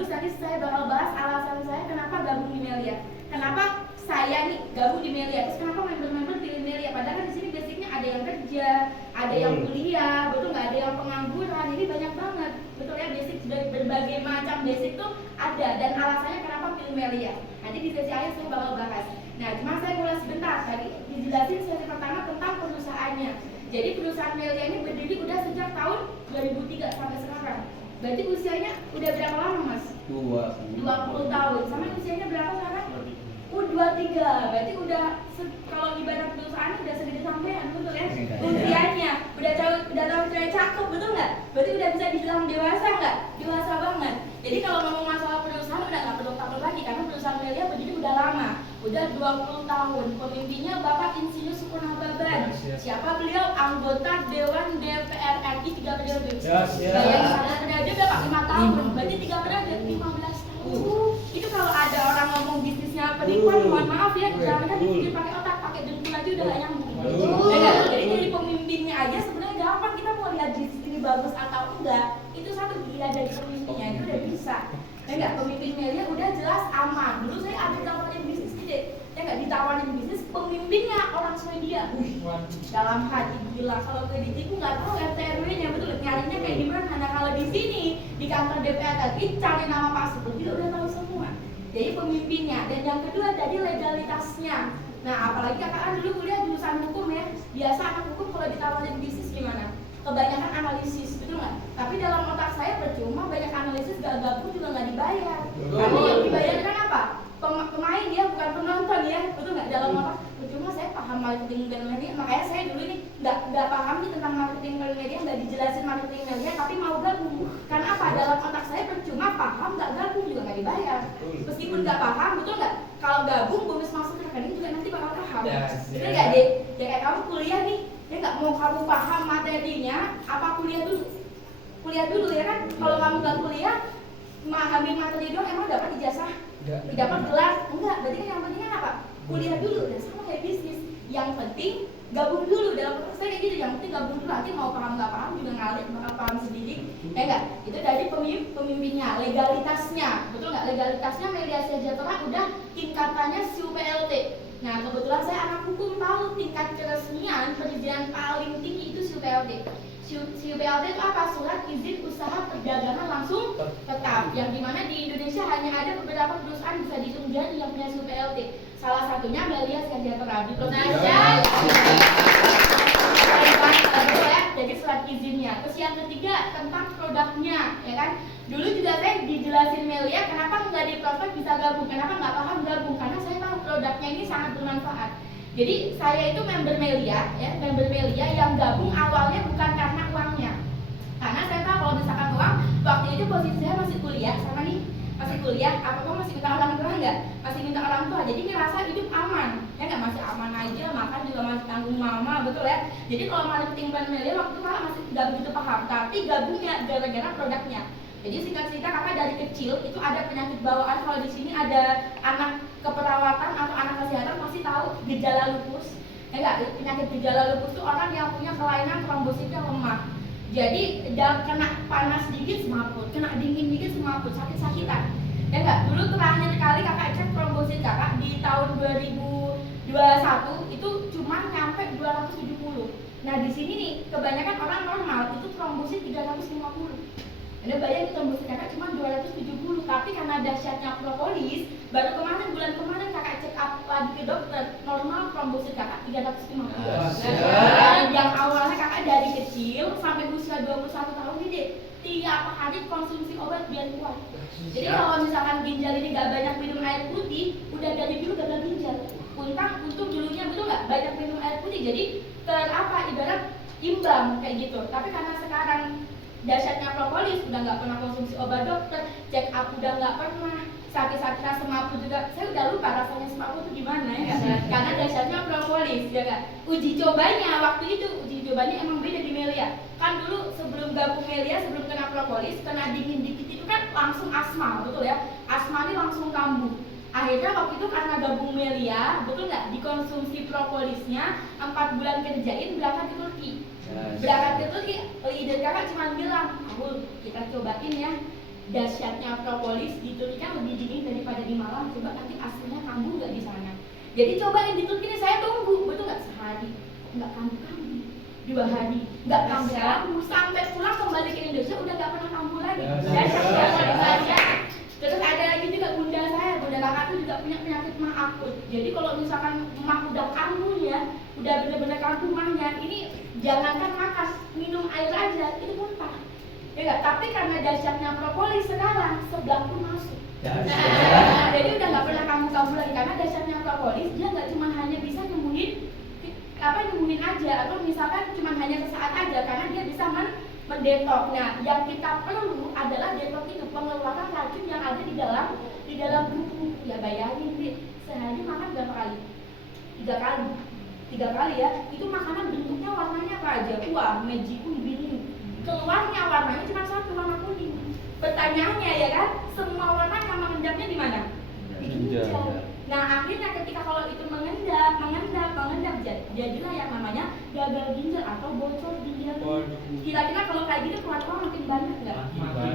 sekaligus nanti saya bakal bahas alasan saya kenapa gabung di Melia. Kenapa saya nih gabung di Melia, terus kenapa member-member pilih Melia? Padahal kan di sini basicnya ada yang kerja, ada yang kuliah, betul nggak, ada yang pengangguran, ini banyak banget, betul ya, basic dari berbagai macam basic tuh ada, dan alasannya kenapa pilih Melia. Nanti di sesi akhir saya bakal bahas. Nah, cuma saya mulai sebentar, tadi dijelasin sesi pertama tentang perusahaannya. Jadi perusahaan Melia ini berdiri udah sejak tahun 2003 sampai sekarang. Berarti usianya udah berapa lama, Mas? 20 tahun. Sama usianya berapa sekarang? 23. Berarti udah kalau ibarat perusahaan udah segede sampean, betul ya? Usianya udah tahu cewek cakep, betul nggak? Berarti udah bisa dibilang dewasa nggak? Dewasa banget. Jadi kalau ngomong masalah perusahaan udah nggak perlu takut lagi karena perusahaan Melia berdiri udah lama, udah 20 tahun. Pemimpinnya Bapak Insinyur Sukurnababan. Siapa beliau? Anggota Dewan DPR RI 3 periode. Bayangin satu periode berapa? 5 tahun. Berarti 3 periode 15 tahun. Itu kalau ada orang ngomong bisnisnya penipuan, mohon maaf ya, jangan kan dipikir pakai otak, pakai dengkul aja udah gak nyambung. Jadi dari pemimpinnya aja sebenarnya gampang, kita mau lihat bisnis ini bagus atau enggak, itu satu dilihat dari pemimpinnya itu udah bisa. Ya enggak, pemimpin Melia udah jelas aman. Dulu saya ada ditawarin bisnis gede, ya enggak, ditawarin bisnis pemimpinnya orang Swedia. Dalam hati bilang kalau gue ditipu nggak tahu RT RW-nya, betul nyarinya kayak gimana. Nah kalau di sini di kantor DPR tadi cari nama Pak Sukuti udah tahu semua. Jadi pemimpinnya, dan yang kedua tadi legalitasnya. Nah apalagi kakak kan dulu kuliah jurusan hukum ya. Biasa anak hukum kalau ditawarin bisnis gimana? Kebanyakan analisis, betul nggak? Tapi dalam otak saya percuma banyak analisis gak pun juga nggak dibayar. Karena yang dibayar kan apa? Pemain dia bukan penonton ya, betul nggak? Dalam otak percuma saya paham marketing dan media, makanya saya dulu ini nggak paham nih tentang marketing dan media, nggak dijelasin marketing media, tapi mau gabung. Karena apa? Dalam otak saya percuma paham, nggak gabung juga nggak dibayar. Meskipun nggak paham, betul nggak? Kalau gabung bonus masuk ke rekening juga nanti bakal paham. Betul nggak deh? Ya kayak kamu kuliah nih, ya nggak mau kamu paham materinya, apa kuliah dulu? Kuliah dulu ya kan? Kalau kamu nggak kuliah, memahami materi doang emang dapat ijazah? Dapat gelar? Enggak. Berarti kan yang penting kan apa? Kuliah dulu. Dan sama kayak bisnis. Yang penting gabung dulu. Dalam proses saya kayak gitu. Yang penting gabung dulu. Nanti mau paham nggak paham juga ngalir, bakal paham sedikit. Ya enggak? Itu dari pemimpinnya, legalitasnya. Betul nggak? Legalitasnya Melia Sejahtera udah tingkatannya SUPLT. Nah kebetulan saya anak hukum tahu tingkat keresmian perizinan paling tinggi itu SUPLT. SUPLT itu apa? Surat izin usaha perdagangan langsung tetap, yang dimana di Indonesia hanya ada beberapa perusahaan bisa dihitung jari yang punya SUPLT. Salah satunya Melia Sejahtera di Indonesia. Jadi surat izinnya. Terus yang ketiga tentang produknya, ya kan? Dulu juga saya dijelasin Melia kenapa nggak di prospek bisa gabung, kenapa nggak paham gabung, karena saya tahu produknya ini sangat bermanfaat. Jadi saya itu member Melia, ya, member Melia yang gabung awalnya bukan karena uangnya. Karena saya tahu kalau misalkan uang, waktu itu posisi saya masih kuliah, sama nih masih kuliah, apa kok masih minta orang tua nggak? Masih minta orang tua, jadi ngerasa hidup aman, ya nggak, masih aman aja, makan juga masih tanggung mama, betul ya. Jadi kalau marketing plan Melia waktu itu malah masih nggak begitu paham, tapi gabungnya gara-gara produknya. Jadi singkat cerita kakak dari kecil itu ada penyakit bawaan. Kalau di sini ada anak keperawatan atau anak kesehatan pasti tahu gejala lupus. Ya enggak, penyakit gejala lupus itu orang yang punya kelainan trombositnya lemah. Jadi kena panas dikit semaput, kena dingin dikit semaput, sakit-sakitan. Ya enggak, dulu terakhir kali kakak cek trombosit kakak di tahun 2021 itu cuma nyampe 270. Nah di sini nih kebanyakan orang normal itu trombosit 350. Anda bayangin trombosit kakak cuma 270, tapi karena dahsyatnya propolis, baru bulan kemarin kakak check up lagi ke dokter, normal trombosit kakak 350. Yang awalnya kakak dari kecil sampai usia 21 tahun ini, tiap hari konsumsi obat biar kuat. Jadi kalau misalkan ginjal ini gak banyak minum air putih, udah dari dulu gagal ginjal. Untung dulunya betul nggak banyak minum air putih, jadi ibarat imbang kayak gitu. Tapi karena sekarang dahsyatnya propolis, udah nggak pernah konsumsi obat dokter, check up udah nggak pernah, sakit-sakitan semaput juga, saya udah lupa rasanya semaput itu gimana ya, karena dahsyatnya propolis, ya kan. Uji cobanya waktu itu, emang beda di Melia. Kan dulu sebelum gabung Melia, sebelum kena propolis, kena dingin dikit itu kan langsung asma, betul ya, asma ini langsung kambuh. Akhirnya waktu itu karena gabung Melia, betul nggak, dikonsumsi propolisnya 4 bulan kerjain, berangkat ke Turki. Berangkat ke Turki, leader kakak cuma bilang, Abul, kita cobain ya. dahsyatnya propolis di Turki kan lebih dingin daripada di Malang. Coba nanti aslinya kambuh nggak di sana. Jadi coba di Turki ini saya tunggu, betul nggak, sehari nggak kambuh, 2 hari nggak kambuh, sampai pulang kembali ke Indonesia udah nggak pernah kambuh lagi. Dahsyatnya propolis. Terus ada lagi juga bunda kakak tuh juga punya penyakit mah akut. Jadi kalau misalkan mah udah kambuh ya, udah bener-bener kambuh mahnya, ini jangankan makan, minum air aja itu muntah. Ya enggak, tapi karena dahsyatnya propolis sekarang sebelah pun masuk. Jadi udah nggak pernah kambuh lagi karena dahsyatnya propolis dia nggak cuma hanya bisa nyembuhin aja atau misalkan cuma hanya sesaat aja karena dia bisa mendetok. Nah, yang kita perlu adalah detok itu pengeluaran racun yang ada di dalam tubuh. Ya bayangin sih, sehari makan berapa kali? 3 kali ya. Itu makanan bentuknya warnanya apa aja? Wah, magic biru. Keluarnya warnanya cuma satu, warna kuning. Pertanyaannya ya kan, semua warna yang mengendapnya di mana? Di ginjal. Nah, akhirnya ketika kalau itu mengendap, jadilah yang namanya gagal ginjal atau bocor ginjal. Kira-kira kalau kayak gitu keluar makin banyak nggak?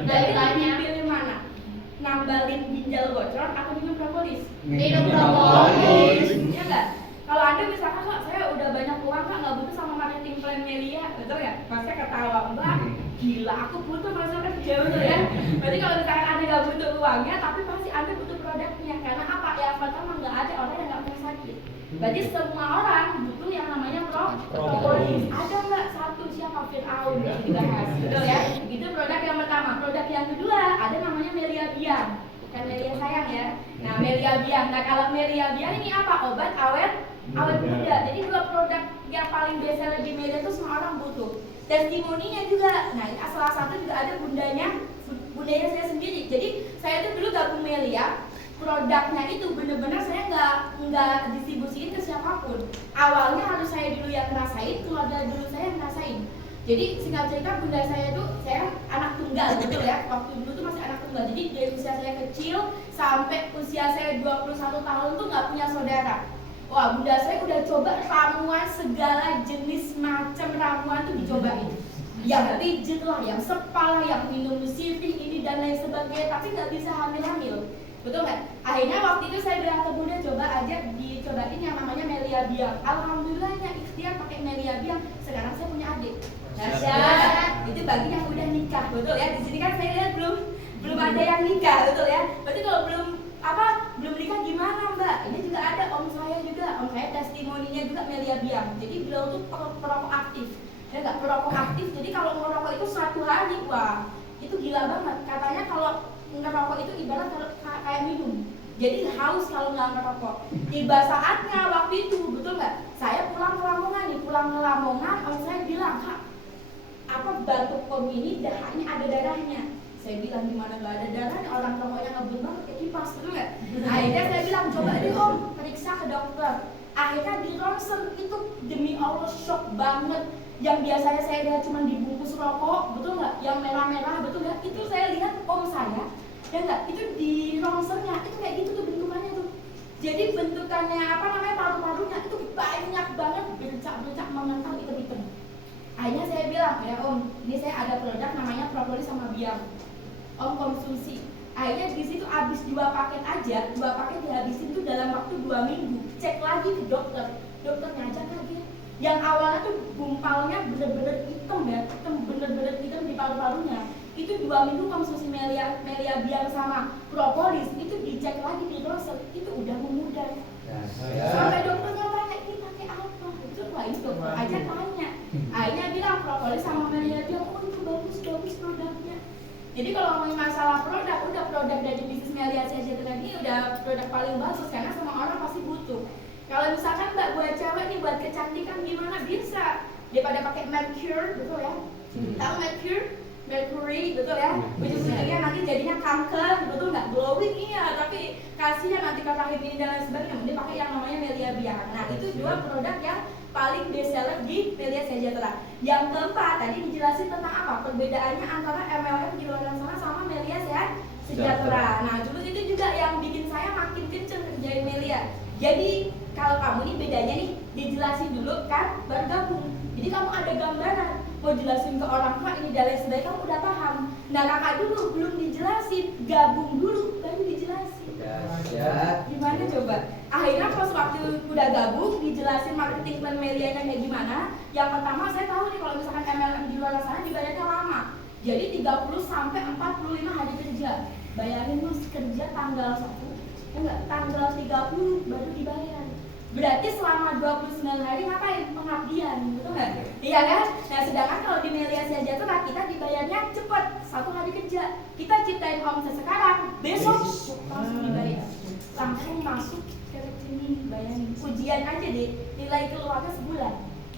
Jadi lagi pilih mana? Nambalin ginjal bocor atau minum propolis? Minum propolis. Iya nggak? Kalau Anda misalkan kok saya udah banyak uang kak, nggak butuh sama marketing plan Melia, betul ya? Pasti ketawa, mbak, gila aku butuh masa kerja, betul ya? Berarti kalau misalkan Anda nggak butuh uangnya, tapi pasti Anda butuh produknya. Karena apa? Yang pertama nggak ada orang yang nggak pernah sakit. Berarti semua orang butuh yang namanya propolis. Ada nggak satu siapa Fir'aun yang dibahas, betul ya? Itu produk yang pertama. Produk yang kedua ada namanya Melia Biang. Bukan Melia sayang ya. Nah, Melia Biang. Nah, kalau Melia Biang ini apa? Obat awet muda. Jadi 2 produk yang paling bestseller di Melia itu semua orang butuh. Testimoninya juga. Nah, salah satu juga ada bundanya saya sendiri. Jadi saya tuh dulu gabung Melia. Produknya itu bener-bener saya nggak distribusiin ke siapapun. Awalnya harus saya dulu yang ngerasain, keluarga dulu saya yang ngerasain. Jadi singkat cerita bunda saya tuh, saya anak tunggal betul ya. Waktu dulu tuh masih anak tunggal. Jadi dari usia saya kecil sampai usia saya 21 tahun tuh nggak punya saudara. Wah, bunda saya udah coba ramuan segala jenis macam ramuan tuh dicobain. Yang pijit lah, yang sepal lah, yang minum sirih ini dan lain sebagainya, tapi nggak bisa hamil-hamil. Betul nggak? Akhirnya waktu itu saya bilang ke bunda coba aja dicobain yang namanya Melia Biang. Alhamdulillahnya ikhtiar pakai Melia Biang. Sekarang saya punya adik. Dahsyat. Itu bagi yang udah nikah, betul ya? Di sini kan saya lihat belum ada yang nikah, betul ya? Berarti kalau belum nikah gimana mbak? Ini juga ada om saya testimoninya juga Melia Biang. Jadi beliau tuh perokok aktif. Ya nggak, perokok aktif. Jadi kalau ngerokok itu 1 hari, wah itu gila banget. Katanya kalau ngerokok itu ibarat kayak minum. Jadi haus kalau nggak ngerokok. Tiba saatnya waktu itu, betul nggak? Saya pulang ke Lamongan, om saya bilang, kak, apa batuk om ini dahaknya ada darahnya. Saya bilang gimana nggak ada darahnya, orang rokoknya ngebut banget kayak kipas, betul nggak? Akhirnya saya bilang coba deh om, periksa ke dokter. Akhirnya di ronsen itu demi Allah shock banget. Yang biasanya saya lihat cuma dibungkus rokok, betul nggak? Yang merah-merah, betul nggak? Itu saya lihat om saya, ya nggak? Itu di ronsennya itu kayak gitu tuh bentukannya tuh. Jadi bentukannya paru-parunya itu banyak banget bercak mengental hitam-hitam. Akhirnya saya bilang, ya om, ini saya ada produk namanya propolis sama biang. Om konsumsi. Akhirnya di situ habis 2 paket aja, 2 paket dihabisin tuh dalam waktu 2 minggu. Cek lagi ke dokter, dokternya aja kaget. Yang awalnya tuh gumpalnya bener-bener hitam ya, bener-bener hitam di paru-parunya. Itu 2 minggu konsumsi Melia Biang sama propolis, itu dicek lagi di ronsen, itu udah memudar. Sampai dokternya tanya, ini pakai apa? Wah ini dokter aja tanya. Akhirnya bilang propolis sama Melia Biang, oh itu bagus produknya. Jadi kalau ngomongin masalah produk, udah produk dari bisnis Melia Sejahtera ini udah produk paling bagus karena semua orang pasti butuh. Kalau misalkan mbak buat cewek nih buat kecantikan gimana bisa? Daripada pakai Mercure, betul ya? Tahu Mercury, betul ya? Ujung-ujungnya nanti jadinya kanker, betul nggak? Glowing iya, tapi kasihan nanti ke rahim ini dan lain sebagainya. Mending pakai yang namanya Melia Biang. Nah itu 2 produk yang paling best seller di Melia Sejahtera. Yang keempat tadi dijelasin tentang apa? Perbedaannya antara MLM di luar sana sama Melia Sejahtera. Nah dulu itu juga yang bikin saya makin kenceng kerjain Melia. Jadi kalau kamu nih bedanya nih dijelasin dulu kan baru gabung. Jadi kamu ada gambaran, mau jelasin ke orang tua ini dan lain sebagainya kamu udah paham. Nah kakak dulu belum dijelasin, gabung dulu baru dijelasin. Gimana coba? Akhirnya pas waktu udah gabung dijelasin marketing plan medianya kayak gimana. Yang pertama saya tahu nih kalau misalkan MLM di luar sana dibayarnya lama. Jadi 30 sampai 45 hari kerja. Bayangin mas, kerja tanggal 1, enggak, tanggal 30 baru dibayar. Berarti selama 29 hari ngapain? Pengabdian, betul nggak? Iya kan? Nah sedangkan kalau di Melia Sejahtera kita dibayarnya cepat, 1 hari kerja. Kita ciptain omset sekarang, besok langsung dibayar, langsung masuk ke rekening. Bayangin, ujian aja deh, nilai keluarnya sebulan.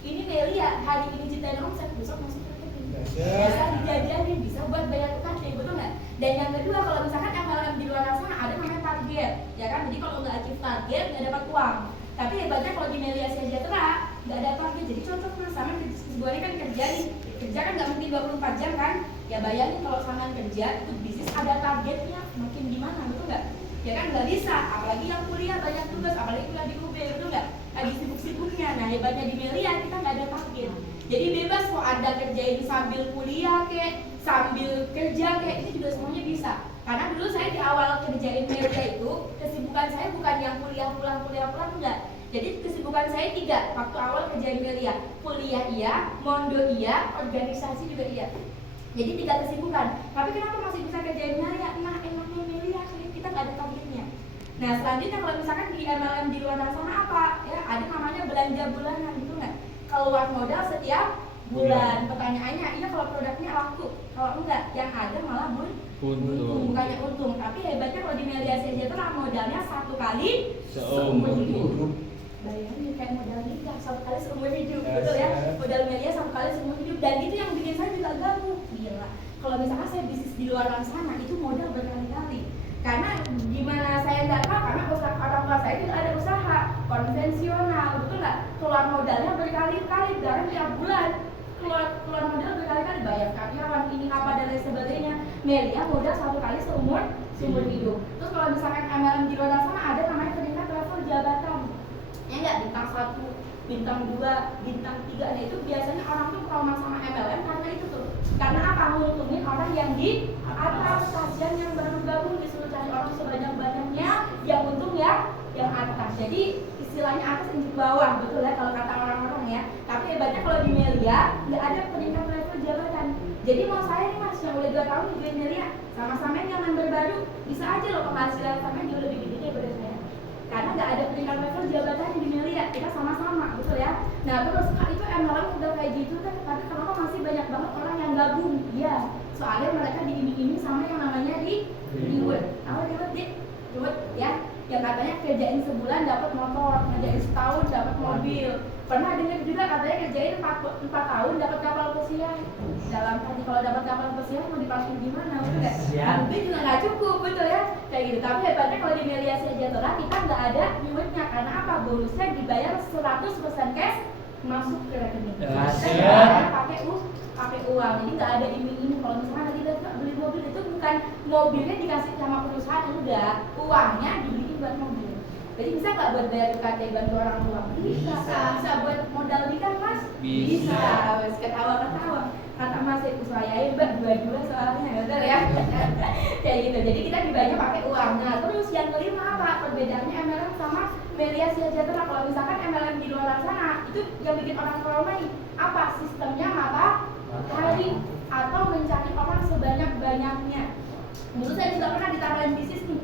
Ini Melia hari ini ciptain omset, besok masuk ke rekening. Bisa dijajarin, bisa buat bayar UKT, betul nggak? Dan yang kedua, kalau misalkan MLM di luar sana ada namanya target, ya kan? Jadi kalau nggak achieve target nggak dapat uang. Tapi hebatnya kalau di Melia Sejahtera nggak ada target, jadi cocok mas sama sebuahnya kan kerja nih, kerja kan nggak mungkin 24 jam kan? Ya bayangin kalau sama kerja ikut bisnis ada targetnya, makin gimana, betul nggak? Ya kan nggak bisa, apalagi yang kuliah banyak tugas, apalagi kuliah di UB, betul nggak? Lagi sibuk-sibuknya. Nah hebatnya di Melia kita nggak ada target, jadi bebas mau ada kerjain sambil kuliah kek, sambil kerja kek, ini juga semuanya bisa. Karena dulu saya di awal kerjain Melia itu, kesibukan saya bukan yang kuliah pulang enggak. Jadi kesibukan saya 3 waktu awal kerjain Melia. Kuliah iya, mondo iya, organisasi juga iya. Jadi 3 kesibukan. Tapi kenapa masih bisa kerjain Melia? Nah emangnya Melia kita nggak ada targetnya. Nah selanjutnya kalau misalkan di MLM di luar sana apa? Ya ada namanya belanja bulanan, gitu nggak? Keluar modal setiap bulan. Pertanyaannya, iya kalau produknya laku, kalau enggak, yang ada malah untung, bukannya untung. Tapi hebatnya kalau di Melia Sejahtera modalnya 1 kali seumur hidup. Bayangin kayak modal nikah 1 kali seumur hidup, betul ya? Modal Melia 1 kali seumur hidup, dan itu yang bikin saya juga gabung. Gila, kalau misalkan saya bisnis di luar sana itu modal berkali-kali. Karena gimana saya nggak tahu, karena orang tua saya itu ada usaha konvensional, betul nggak? Keluar modalnya berkali-kali, dalam tiap bulan keluar modal berkali-kali, bayar karyawan ini apa dan lain sebagainya. Melia modal 1 kali seumur hidup. Terus kalau misalkan MLM di luar sana ada namanya peningkat level jabatan, ya enggak, bintang 1, bintang 2, bintang 3. Nah itu biasanya orang tuh trauma sama MLM karena itu tuh, karena apa? Nguntungin orang yang di atas. Kasihan yang baru gabung disuruh cari orang sebanyak-banyaknya, yang untung ya yang atas. Jadi istilahnya atas injek bawah, betul ya kalau kata orang-orang ya. Tapi hebatnya kalau di Melia nggak ada peningkat level jabatan. Jadi mau saya nih mas yang udah 2 tahun di Melia, sama-sama yang member baru, bisa aja loh penghasilan sama jauh lebih gede daripada saya. Karena nggak ada peningkat level jabatan di Melia, kita sama-sama, betul ya. Nah terus itu MLM udah kayak gitu kan, tapi kenapa masih banyak banget orang yang gabung? Iya, soalnya mereka diiming-iming sama yang namanya reward. Apa reward ya? Yang katanya kerjain sebulan dapat motor, kerjain setahun dapat mobil. Pernah dengar juga katanya kerjain 4 tahun dapat kapal pesiar. Dalam hati kalau dapat kapal pesiar mau dipakai gimana? Betul nggak? Mungkin juga nggak cukup, betul ya? Kayak gitu. Tapi hebatnya kalau di Melia Sejahtera kita nggak ada rewardnya, karena apa? Bonusnya dibayar 100% cash masuk ke rekening. Kita pakai uang, jadi nggak ada iming-iming. Kalau misalkan tadi beli mobil itu bukan mobilnya dikasih sama perusahaan, udah uangnya dibeliin buat mobil. Jadi bisa nggak buat bayar UKT bantu orang tua? Bisa buat modal nikah mas? Bisa. Ketawa-ketawa. Kata mas itu saya mbak 22 soalnya, betul ya? Kayak gitu. Jadi kita dibayarnya pakai uang. Nah terus yang kelima apa? Perbedaannya MLM sama Melia Sejahtera. Kalau misalkan MLM di luar sana itu yang bikin orang trauma apa? Sistemnya matahari atau mencari orang sebanyak-banyaknya. Dulu saya juga pernah ditawarin bisnis nih,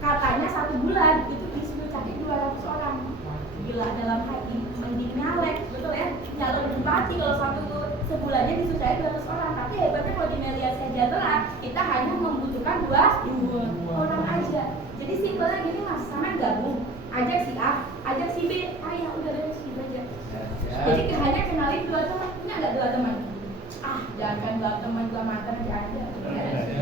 katanya 1 bulan itu disuruh cari 200 orang. Gila, dalam hati mending nyalek, betul ya? Nyalek bupati kalau sebulannya disuruh cari 200 orang. Tapi hebatnya kalau di Melia Sejahtera kita hanya membutuhkan 2 orang aja. Jadi simpelnya gini mas, sama gabung, ajak si A, ajak si B, ya udah beres gitu aja. Jadi hanya kenalin 2 teman, punya nggak 2 teman? Jangan 2 teman 2 mantan aja ada.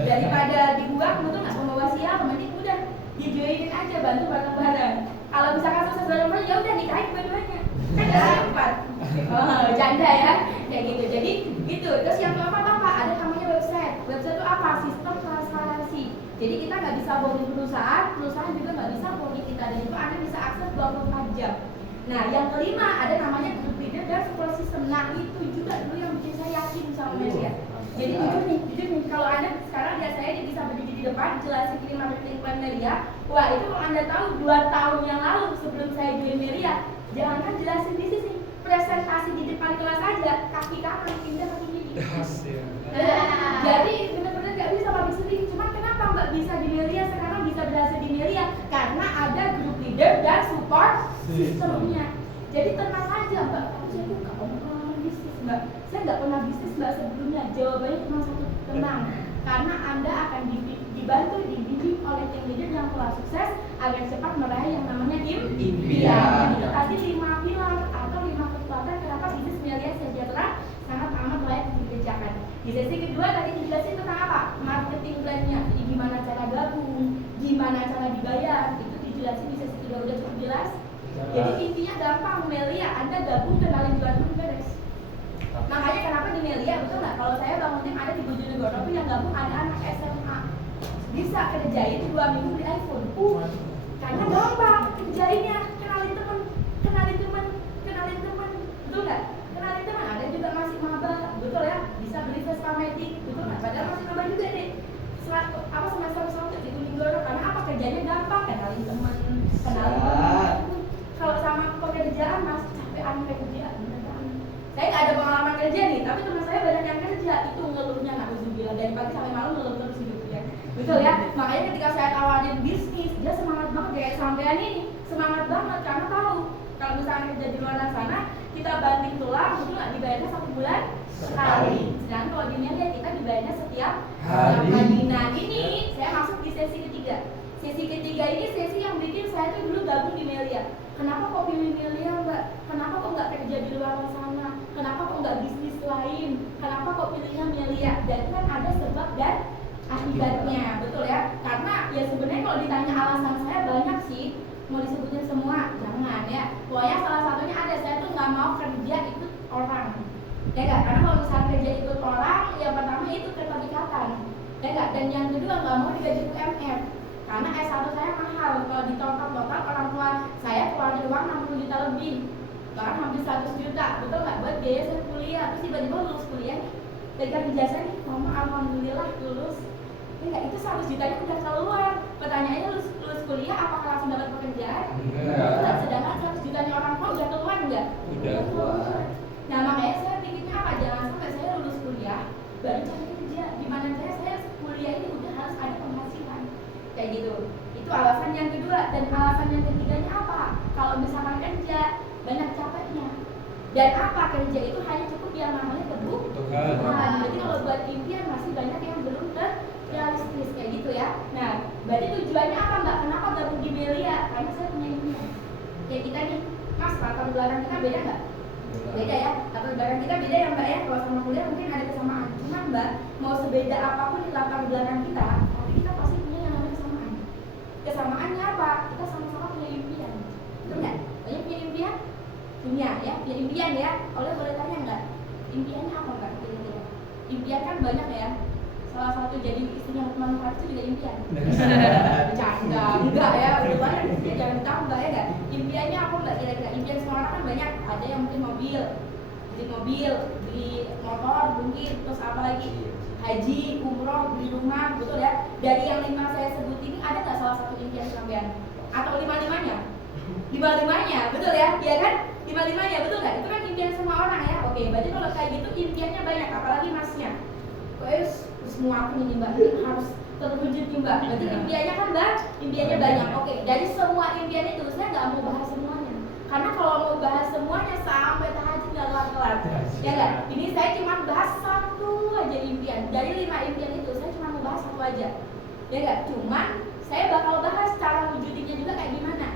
Daripada dibuang, betul nggak? Membawa siapa? Mending udah dijoinin aja, bantu bareng-bareng. Kalau misalkan susah bareng-bareng, ya udah nikahin dua-duanya. Kan dapat. Janda ya, kayak gitu. Jadi gitu. Terus yang keempat apa? Ada namanya website. Website itu apa? Sistem transparansi. Jadi kita nggak bisa bohongin perusahaan juga nggak bisa bohongin kita. Dan itu Anda bisa akses 24 jam. Nah, yang kelima ada namanya group leader dan support system. Nah, itu juga dulu yang bikin saya yakin sama Melia. Jadi jujur nih, kalau Anda sekarang lihat saya bisa berdiri di depan jelasin ini marketing plan Melia. Wah, itu kalau Anda tahu 2 tahun yang lalu sebelum saya join Melia, jangankan jelasin bisnis nih, presentasi di depan kelas aja, kaki kanan pindah kaki kiri. Jadi benar-benar nggak bisa public speaking. Cuma kenapa nggak bisa di Melia sekarang bisa berhasil di Melia? Karena ada group leader dan support sistemnya. Jadi tenang aja Mbak, saya tuh nggak pernah pengalaman bisnis Mbak. Saya nggak pernah bisnis Mbak sebelumnya. Jawabannya cuma satu, tenang. Karena Anda akan dibantu, dibimbing oleh tim leader yang telah sukses agar cepat meraih yang namanya impian. Jadi tadi 5 pilar atau 5 kekuatan kenapa bisnis Melia sejahtera sangat amat layak dikerjakan. Di sesi kedua tadi dijelasin tentang apa? Marketing plan-nya. Jadi gimana cara gabung, gimana cara dibayar, itu dijelasin di sesi kedua udah cukup jelas. Jadi intinya gampang, Melia, Anda gabung kenalin jualan dulu beres. Makanya kenapa di Melia, betul nggak? Kalau saya bangun tim ada di Bojonegoro, tapi yang gabung ada anak SMA. Bisa kerjain 2 minggu di iPhone. Karena gampang kerjainnya, kenalin temen, betul nggak? Kenalin teman, ada juga masih maba, betul ya? Bisa beli Vespa Matic, betul nggak? Padahal masih maba juga deh. Semester 1 di Bojonegoro, karena apa? Kerjanya gampang, kenalin teman. Kalau sama pekerjaan mas capek sampai kerja beneran. Saya nggak ada pengalaman kerja nih, tapi teman saya banyak yang kerja, itu ngeluhnya nggak uzubillah dari pagi sampai malam ngeluh terus hidupnya. Betul ya? Makanya ketika saya tawarin bisnis, dia semangat banget kayak sampean ini, semangat banget karena tahu kalau misalnya kerja di luar sana, kita banting tulang, itu nggak dibayarnya 1 bulan sekali. Sedangkan kalau di Melia kita dibayarnya setiap hari. Nah ini saya masuk di sesi ketiga. Sesi ketiga ini sesi yang bikin saya tuh dulu gabung di Melia. Kenapa kok pilih Melia Mbak? Kenapa kok nggak kerja di luar sana? Kenapa kok nggak bisnis lain? Kenapa kok pilihnya Melia? Dan kan ada sebab dan akibatnya, betul ya? Karena ya sebenarnya kalau ditanya alasan saya banyak sih. Mau disebutin semua? Jangan ya. Pokoknya salah satunya ada, saya tuh nggak mau kerja ikut orang. Ya nggak? Karena kalau misalnya kerja ikut orang, yang pertama itu keterikatan. Ya nggak? Dan yang kedua nggak mau digaji UMR. Karena S1 saya mahal, kalau di total orang tua saya keluarin uang 60 juta lebih, bahkan hampir 100 juta, betul nggak? Buat biaya saya kuliah, terus tiba-tiba lulus kuliah nih, pegang ijazah nih, mama alhamdulillah lulus. Enggak, itu 100 jutanya udah keluar. Pertanyaannya lulus kuliah apakah langsung dapat pekerjaan? Enggak, sedangkan 100 jutanya orang tua udah keluar enggak? Udah keluar. Nah makanya saya pikirnya apa? Jangan sampai saya lulus kuliah baru cari kerja. Dimana saya kuliah ini udah harus ada penghasilan. Kayak gitu. Itu alasan yang kedua. Dan alasan yang ketiganya apa? Kalau misalkan kerja banyak capeknya. Dan apa? Kerja itu hanya cukup yang namanya kebutuhan. Jadi kalau buat impian masih banyak yang belum realistis kayak gitu ya. Nah, berarti tujuannya apa Mbak? Kenapa gabung di Melia? Karena saya punya impian. Kayak kita nih, Mas, latar belakang kita beda nggak? Beda ya. Latar belakang kita beda ya Mbak ya. Kalau sama kuliah mungkin ada kesamaan. Cuma Mbak, mau sebeda apapun latar belakang kita, tapi kita pasti punya yang namanya kesamaan. Kesamaannya apa? Kita sama-sama punya impian. Betul nggak? Banyak punya impian? Punya ya, punya impian ya. Boleh tanya nggak? Impiannya apa Mbak? Kira-kira? Impian kan banyak ya. Salah satu jadi istrinya Lukman Hakim itu juga impian. Bercanda, enggak ya, udah banyak istrinya, jangan ditambah ya enggak. Impiannya apa Mbak kira-kira? Impian semua orang kan banyak. Ada yang mungkin beli mobil, beli motor mungkin, terus apa lagi? Haji, umroh, beli rumah, betul ya. Dari yang 5 saya sebut ini ada nggak salah satu impian sampean? Atau 5-5-nya? 5-5-nya, betul ya? Iya kan? 5-5-nya, betul nggak? Itu kan impian semua orang ya. Oke, berarti kalau kayak gitu impiannya banyak, apalagi masnya. Semua aku nih Mbak, ini harus terwujud nih Mbak. Berarti impiannya kan Mbak, impiannya banyak. Oke, dari semua impian itu saya nggak mau bahas semuanya. Karena kalau mau bahas semuanya sampai tahajud nggak kelar-kelar. Ya nggak? Ini saya cuma bahas satu aja impian. Dari 5 impian itu saya cuma mau bahas satu aja. Ya nggak? Cuman saya bakal bahas cara wujudinnya juga kayak gimana.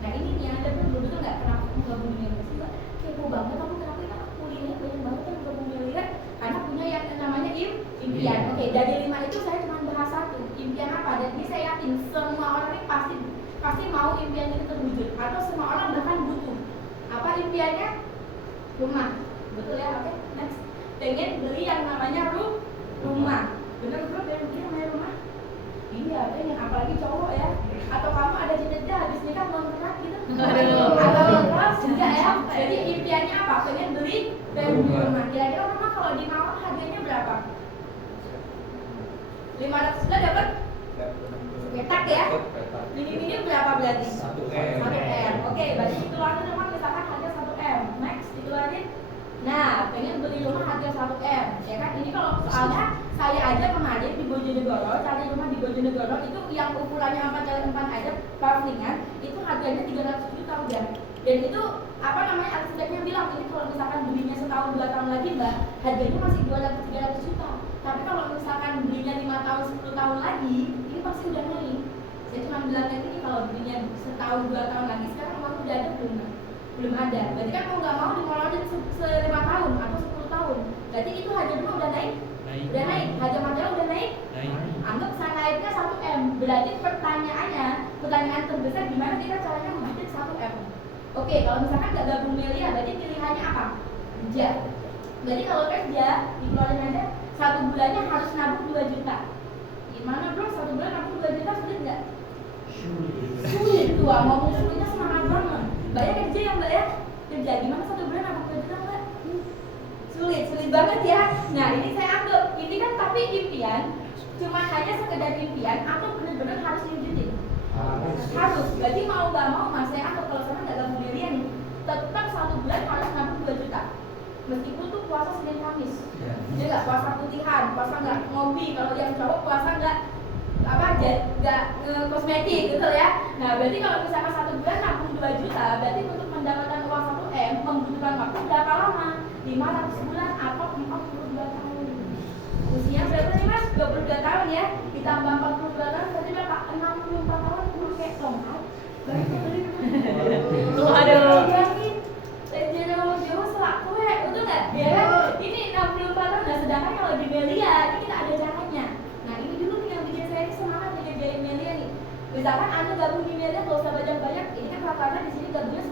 Nah ini nih yang ada betul nggak? Kenapa aku gabung di Melia? Juga kepo banget aku kenapa ya kuliahnya banyak banget kan gabung di Melia? Karena punya yang namanya impian. Oke, dari 5 itu saya cuma bahas satu. Impian apa? Dan ini saya yakin semua orang ini pasti mau impian itu terwujud. Atau semua orang bahkan butuh. Apa impiannya? Rumah. Betul ya? Oke, next. Pengen beli yang namanya rumah. Bener bro, pengen beli namanya rumah? Iya, pengen. Apalagi cowok ya. Atau kamu ada cita-cita habis nikah mau menikah gitu? Atau kelas juga ya. Jadi impiannya apa? Pengen beli rumah. Kira-kira rumah kalau di Malang harganya berapa? 500 juta dapat petak ya. Minim berapa berarti? 1 M. Oke, berarti dikeluarin rumah misalkan harga 1 M. Next dikeluarin. Nah, pengen beli rumah harga 1 M, ya kan? Ini kalau soalnya saya aja kemarin di Bojonegoro, cari rumah di Bojonegoro itu yang ukurannya 4x4 aja pavlingan, itu harganya 300 juta udah. Dan itu apa namanya, arsiteknya bilang ini kalau misalkan belinya setahun 2 tahun lagi mbak, harganya masih 200-300 juta. Tapi kalau misalkan belinya 5 tahun 10 tahun lagi, ini pasti udah naik. Saya cuma bilang kayak gini, kalau belinya setahun 2 tahun lagi, sekarang uangnya udah ada belum ada. Berarti kan mau nggak mau dimodalin 5 tahun atau 10 tahun. Berarti itu harga rumah udah naik. Udah naik, harga material udah naik. Anggap saya naiknya 1 M. Berarti pertanyaan terbesar gimana kita caranya membikin 1 M. Oke, kalau misalkan nggak gabung Melia, berarti pilihannya apa? Kerja. Berarti kalau kerja, dikeluarin aja 1 bulannya harus nabung 2 juta. Gimana bro, 1 bulan nabung 2 juta sulit nggak? Sulit tuh, ngomong sulitnya semangat banget. Mbak ya kerja ya mbak ya? Kerja gimana 1 bulan nabung 2 juta mbak? Sulit banget ya. Nah ini saya anggap, ini kan tapi impian, cuma hanya sekedar impian atau benar-benar harus diwujudin? Harus. Berarti mau nggak mau mas, saya anggap kalau sama nggak gabung Melia nih, tetap 1 bulan harus nabung 2 juta. Meskipun tuh puasa Senin Kamis, dia nggak puasa putihan, puasa nggak ngopi. Kalau yang cowok puasa nggak kosmetik gitu ya. Nah berarti kalau misalkan 1 bulan nabung 2 juta, berarti untuk mendapatkan uang 1 M membutuhkan waktu berapa lama? 500 bulan atau 42 tahun. Usia berapa nih mas? 22 tahun ya. Ditambah 42 tahun berarti berapa? 64 tahun pakai tongkat. Berarti beli aduh. Jauh selaku ya, betul nggak? Ya kan? Ini 64 tahun. Nah sedangkan kalau di Melia ini kita ada caranya. Nah ini dulu nih yang bikin saya semangat nih biayain Melia nih. Misalkan anda gabung di Melia nggak usah banyak-banyak. Ini kan rata-rata di sini gabungnya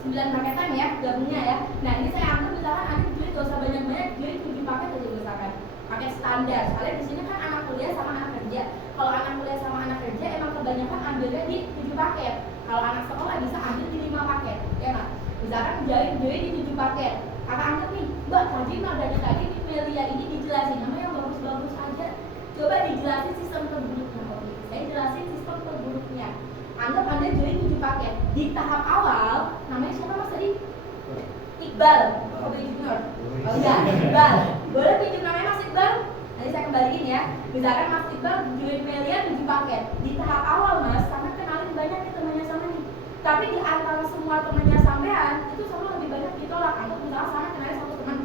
9 paketan ya gabungnya ya. Nah ini saya ambil misalkan anda beli gak usah banyak-banyak, beli 7 paket aja misalkan paket standar. Soalnya di sini kan anak kuliah sama anak kerja. Kalau anak kuliah sama anak kerja emang kebanyakan ambilnya di 7 paket. Kalau anak sekolah bisa ambil di 5 paket, ya kan? Misalkan jahit di 7 paket. Kakak anggap nih, mbak tadi mah dari tadi di Melia ini dijelasin nama yang bagus-bagus aja. Coba dijelasin sistem terburuknya. Oke, saya jelasin sistem terburuknya. Anggap anda join 7 paket. Di tahap awal, namanya siapa mas tadi? Iqbal. Boleh junior? Oh iya, Iqbal. Boleh pinjam namanya mas Iqbal? Nanti saya kembaliin ya. Misalkan mas Iqbal join Melia 7 paket. Di tahap awal mas, karena kenalin banyak nih temannya sama nih. Tapi di antara semua temannya sampean, itu selalu lebih banyak ditolak. Anggap misalnya sana kenalin 1 teman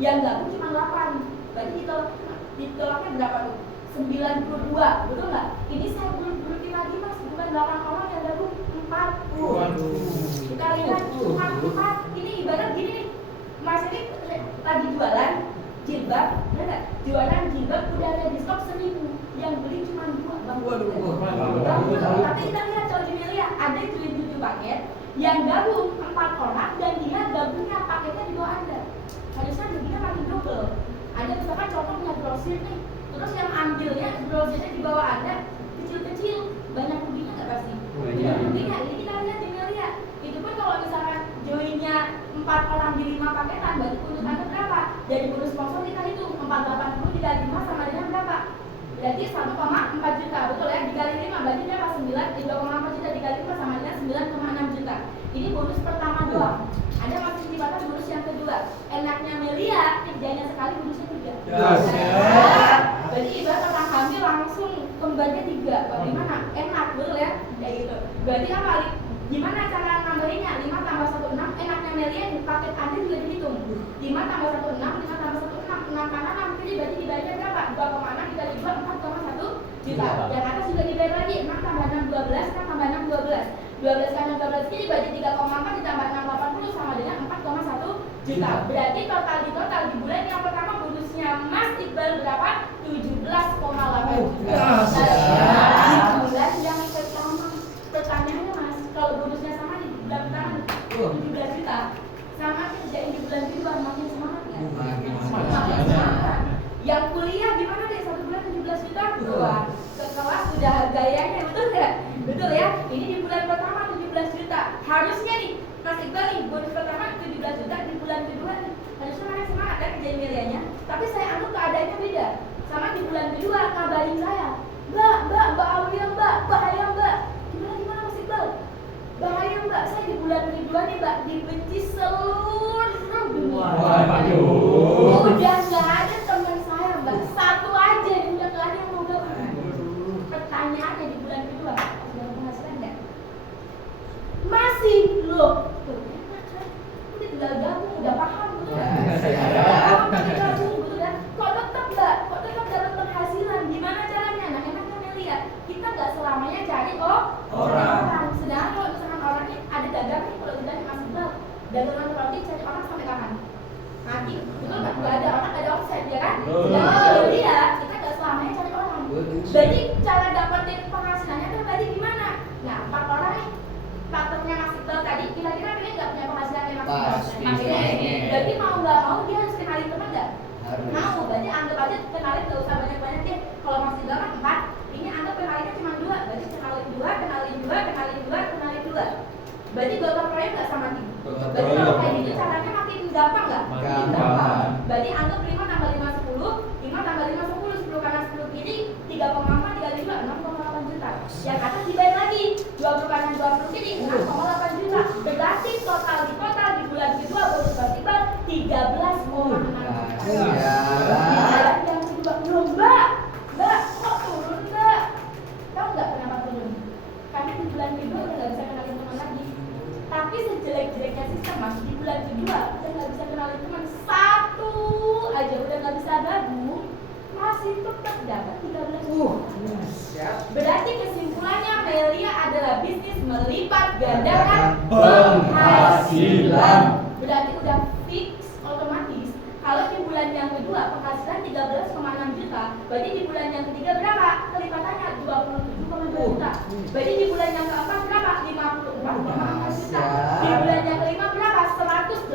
yang gabung cuma 8. Berarti ditolaknya berapa tuh? 92, betul nggak? Ini saya burukin lagi mas, bukan 8 orang yang gabung 40. Kita lihat 4, ini ibarat gini nih, mas ini lagi jualan jilbab, bener nggak? Jualan jilbab udah ada di stok 1000, yang beli cuma 2 bang. Tapi kita lihat kalau di Melia ada 7 paket, yang gabung 4 orang dan dia gabungnya paketnya di bawah anda. Harusnya begini makin double. Ada misalkan contoh punya grosir nih, terus yang ambilnya grosirnya di bawah anda kecil-kecil, banyak ruginya nggak pasti? Banyak ruginya. Ini kita lihat di Melia. Itu pun kalau misalkan joinnya 4 orang di 5 paketan, berarti bonus anda berapa? Jadi bonus sponsor kita hitung 480 dikali 5 sama dengan berapa? Berarti 1,4 juta, betul ya? Dikali 5 berarti berapa? 2,4 juta dikali 5 sama dengan 9,6 juta. Ini bonus pertama doang. Ada masih di batas bonus yang kedua. Enaknya Melia, kerjanya sekali bonusnya 3. Berarti ibarat orang hamil langsung kembarnya 3. Bagaimana? Enak, betul ya? Kayak gitu. Berarti apa? Gimana cara nambahinnya? 5 tambah 1, 6. Enaknya Melia, paket Anda juga dihitung. 5 tambah 1, 6. 5 tambah 1, 6. 6 karena 6. Jadi berarti dibayarnya berapa? 2,6 dikali 2, 4,1 juta. Yang atas juga dibayar lagi. 6 tambah 6, 12. 6 tambah 6, 12. 12 kali 12 ini berarti 3,4 ditambah 680 sama dengan 4,1 juta. Berarti total di bulan yang pertama bonusnya Mas Iqbal berapa? 17,8 juta. Di bulan yang pertama. Pertanyaannya Mas, kalau bonusnya sama di bulan pertama 17 juta, sama kerjain di bulan kedua makin semangat nggak? Makin semangat. Yang kuliah gimana deh? 1 bulan 17 juta? Wah, ke kelas udah gayanya, betul nggak? Betul ya? Ini di bulan pertama 17 juta. Harusnya nih, Mas Iqbal nih, bonus pertama 17 juta, di bulan kedua nih harusnya makin semangat kan kerjain Melianya. Tapi saya anggap keadaannya beda. sama di bulan kedua kabarin saya, Mbak Aulia Mbak, bahaya Mbak. Gimana Mas Iqbal? Bahaya Mbak, saya di bulan kedua nih Mbak dibenci seluruh dunia. Waduh. Udah nggak ada teman saya Mbak, satu aja udah nggak ada yang mau gabung. Pertanyaannya di bulan kedua, sudah penghasilan nggak? Masih loh. Tuh, enak kan? Udah tinggal gabung, udah paham gitu kan? Gabung gitu kan? Kok tetap Mbak? Kok tetap dapat penghasilan? Gimana caranya? Nah enaknya Melia, kita nggak selamanya cari orang. Sedangkan kalau misalkan orangnya ada dagang nih, kalau kita masih Iqbal, dagangan roti cari orang sampai kapan? Mati, betul nggak? Nggak ada orang, nggak ada omset, ya kan? Sedangkan kalau dia, kita nggak selamanya cari orang. Jadi cara dapetin penghasilannya tuh tadi gimana? Nah, 4 orang nih, partnernya Mas Iqbal tadi, kira-kira dia nggak punya penghasilan kayak Mas Iqbal? Pasti. Jadi mau nggak mau dia harus kenalin teman nggak? Mau, berarti anggap aja kenalin nggak usah banyak-banyak deh. Kalau Mas Iqbal kan 4, ini anggap kenalinnya cuma 2, berarti kenalin 2. Berarti gotong proyek nggak sama tim? Berarti kalau kayak gitu caranya makin gampang nggak? Makin gampang. Berarti anggap 5 tambah 5 10, 5 tambah 5 10, 10 kanan 10 kiri, 3,4 dikali 2, 6,8 juta. Yang atas dibayar lagi, 20 kanan 20 kiri, 6,8 juta. Berarti total di bulan kedua baru tiba 13,6 juta. Yang kedua, belum Mbak, kok turun Mbak? Tahu nggak kenapa turun? Karena di bulan kedua udah nggak bisa kenalin teman lagi. Tapi sejelek-jeleknya sistem Mas, di bulan kedua udah nggak bisa kenalin teman, 1 aja udah nggak bisa gabung, masih tetap dapat 13 juta. Berarti kesimpulannya Melia adalah bisnis melipat gandakan penghasilan. Berarti udah fix otomatis. Kalau di bulan yang kedua penghasilan 13,6 juta, berarti di bulan yang ketiga berapa? Kelipatannya 27,2 juta. Berarti di bulan yang keempat berapa? 54,4 juta. Di bulan yang kelima berapa? 108,8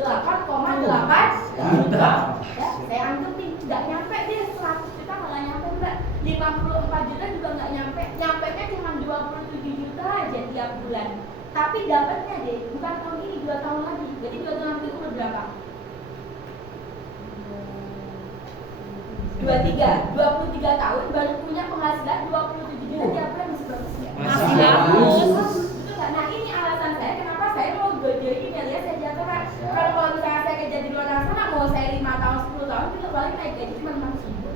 juta. Ya, saya anggap nih nggak nyampe deh 100 juta, nggak nyampe Mbak. 54 juta juga nggak nyampe. Nyampenya cuma 27 juta aja tiap bulan. Tapi dapatnya deh bukan tahun ini, 2 tahun lagi. Jadi 2 tahun lagi umur berapa? 23 tahun baru punya penghasilan 27 juta tiap bulan, masih bagus nggak? Masih bagus. Betul nggak? Nah ini alasan saya kenapa saya mau jadi Melia sejahtera. Kalau misalnya saya kerja di luar sana, mau saya 5 tahun 10 tahun itu paling naik gaji cuma 500 ribu.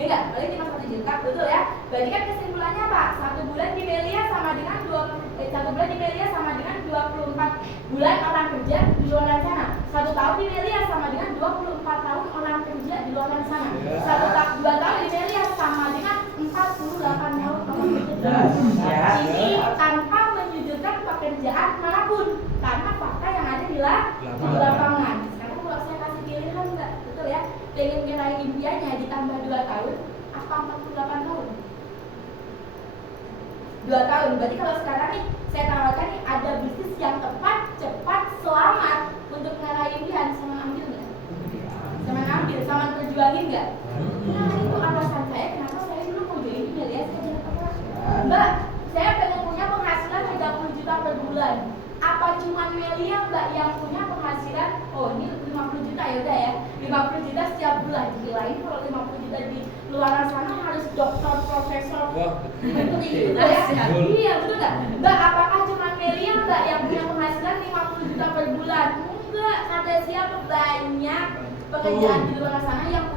Ya nggak? Paling cuma 1 juta, betul ya? Berarti kan kesimpulannya Pak, 1 bulan di Melia sama dengan 1 bulan di Melia sama dengan 24 bulan orang kerja di luar sana. 1 tahun di Melia sama dengan 24 tahun orang kerja di luar sana. 2 tahun di Melia sama dengan 48 tahun orang kerja di luar sana. Ini tanpa menyudutkan pekerjaan manapun, karena fakta yang ada di lapangan. Sekarang kalau saya kasih pilihan enggak, betul ya? Pengen ngeraih impiannya ditambah 2 tahun, apa 48 tahun? 2 tahun. Berarti kalau sekarang nih saya tawarkan nih ada bisnis yang tepat, cepat, selamat untuk ngeraih impian, sama ambil nggak? Sama perjuangin nggak? Nah itu alasan saya kenapa saya dulu mau jadi Melia sejahtera. Mbak, saya pengen punya penghasilan 30 juta per bulan. Apa cuma Melia Mbak yang punya penghasilan? Oh ini 50 juta ya udah ya, 50 juta setiap bulan. Lain kalau 50 juta di luar sana harus dokter, profesor. Betul itu ya? Iya betul nggak? Mbak, apakah cuma Melia Mbak yang punya penghasilan 50 juta per bulan? Enggak, kata siapa? Banyak pekerjaan di luar sana yang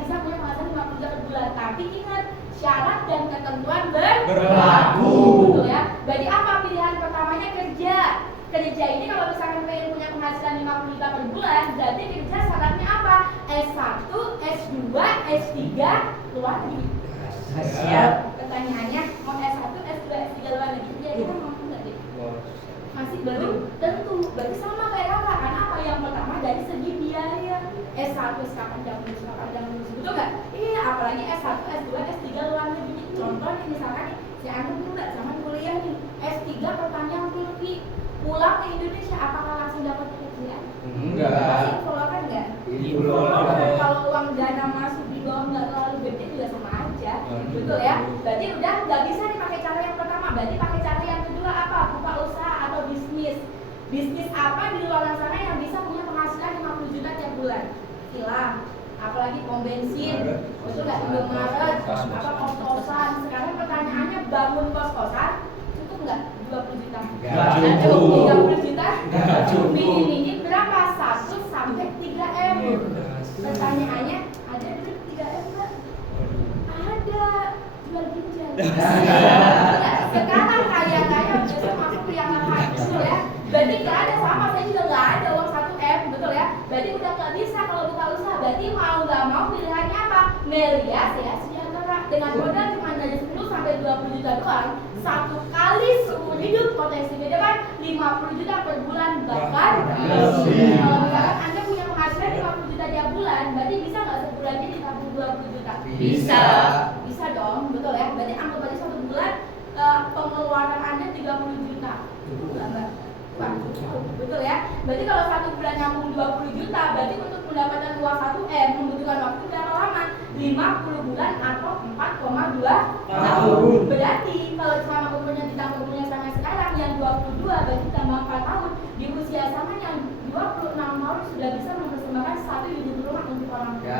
bisa punya penghasilan 50 juta per bulan. Tapi ingat, syarat dan ketentuan berlaku. Betul ya? Berarti apa pilihan pertamanya? Kerja ini kalau misalkan pengen punya penghasilan 50 juta per bulan, berarti kerja syaratnya apa? S1, S2, S3, luar negeri. Siap. Pertanyaannya, mau S1, S2, S3 luar negeri, kira-kira mampu nggak deh? Masih belum tentu. Berarti sama kayak kakak, karena apa? Yang pertama dari segi biaya. S1 sekarang jam lulus, betul nggak? Iya, apalagi S1, S2, S3 luar negeri. Contoh nih, misalkan nih, saya anggap dulu nggak zaman kuliah nih, S3 perpanjang Turki, pulang ke Indonesia, apakah langsung dapat pekerjaan? Enggak. Pasti follow-up nggak? Kalau uang dana masuk di bawah nggak terlalu gede juga sama aja, betul ya? Berarti udah nggak bisa nih pakai cara yang pertama, berarti pakai cara yang kedua apa? Buka usaha atau bisnis. Bisnis apa di luar sana yang bisa punya penghasilan 50 juta tiap bulan? Silang, apalagi pom bensin, betul nggak? Indomaret, apa kos-kosan. Sekarang pertanyaannya, bangun kos-kosan cukup nggak 20 juta? Nggak Cukup. 30 juta? Nggak cukup. Minim berapa? 1 sampai 3 M. Pertanyaannya, ada duit 3 M nggak? Ada. Jual ginjal. Sekarang kaya-kaya biasa masuk ke yang mahal, betul ya? Berarti nggak ada, sama saya juga nggak ada uang 1 M, betul ya? Berarti udah nggak bisa kalau buka usaha. Berarti mau nggak mau pilihannya apa? Melia Sejahtera dengan modal cuma dari 10 sampai 20 juta doang. Satu kali seumur hidup potensi ke depan 50 juta per bulan bahkan lebih. Kalau misalkan Anda punya penghasilan 50 juta tiap bulan, berarti bisa nggak sebulannya ditabung 20 juta? Bisa. Bisa dong, betul ya? Berarti anggap aja 1 bulan pengeluaran Anda 30 juta. Cukup nggak Mbak? Wah, betul ya? Berarti kalau 1 bulan nyambung 20 juta, berarti untuk mendapatkan uang 1 M membutuhkan waktu berapa lama? 50 bulan atau 4,2 tahun. Berarti kalau selama umurnya ditambah umurnya sama sekarang yang 22, berarti tambah 4 tahun. Di usia sama yang 26 tahun sudah bisa mempersembahkan 1 unit rumah untuk orang tua.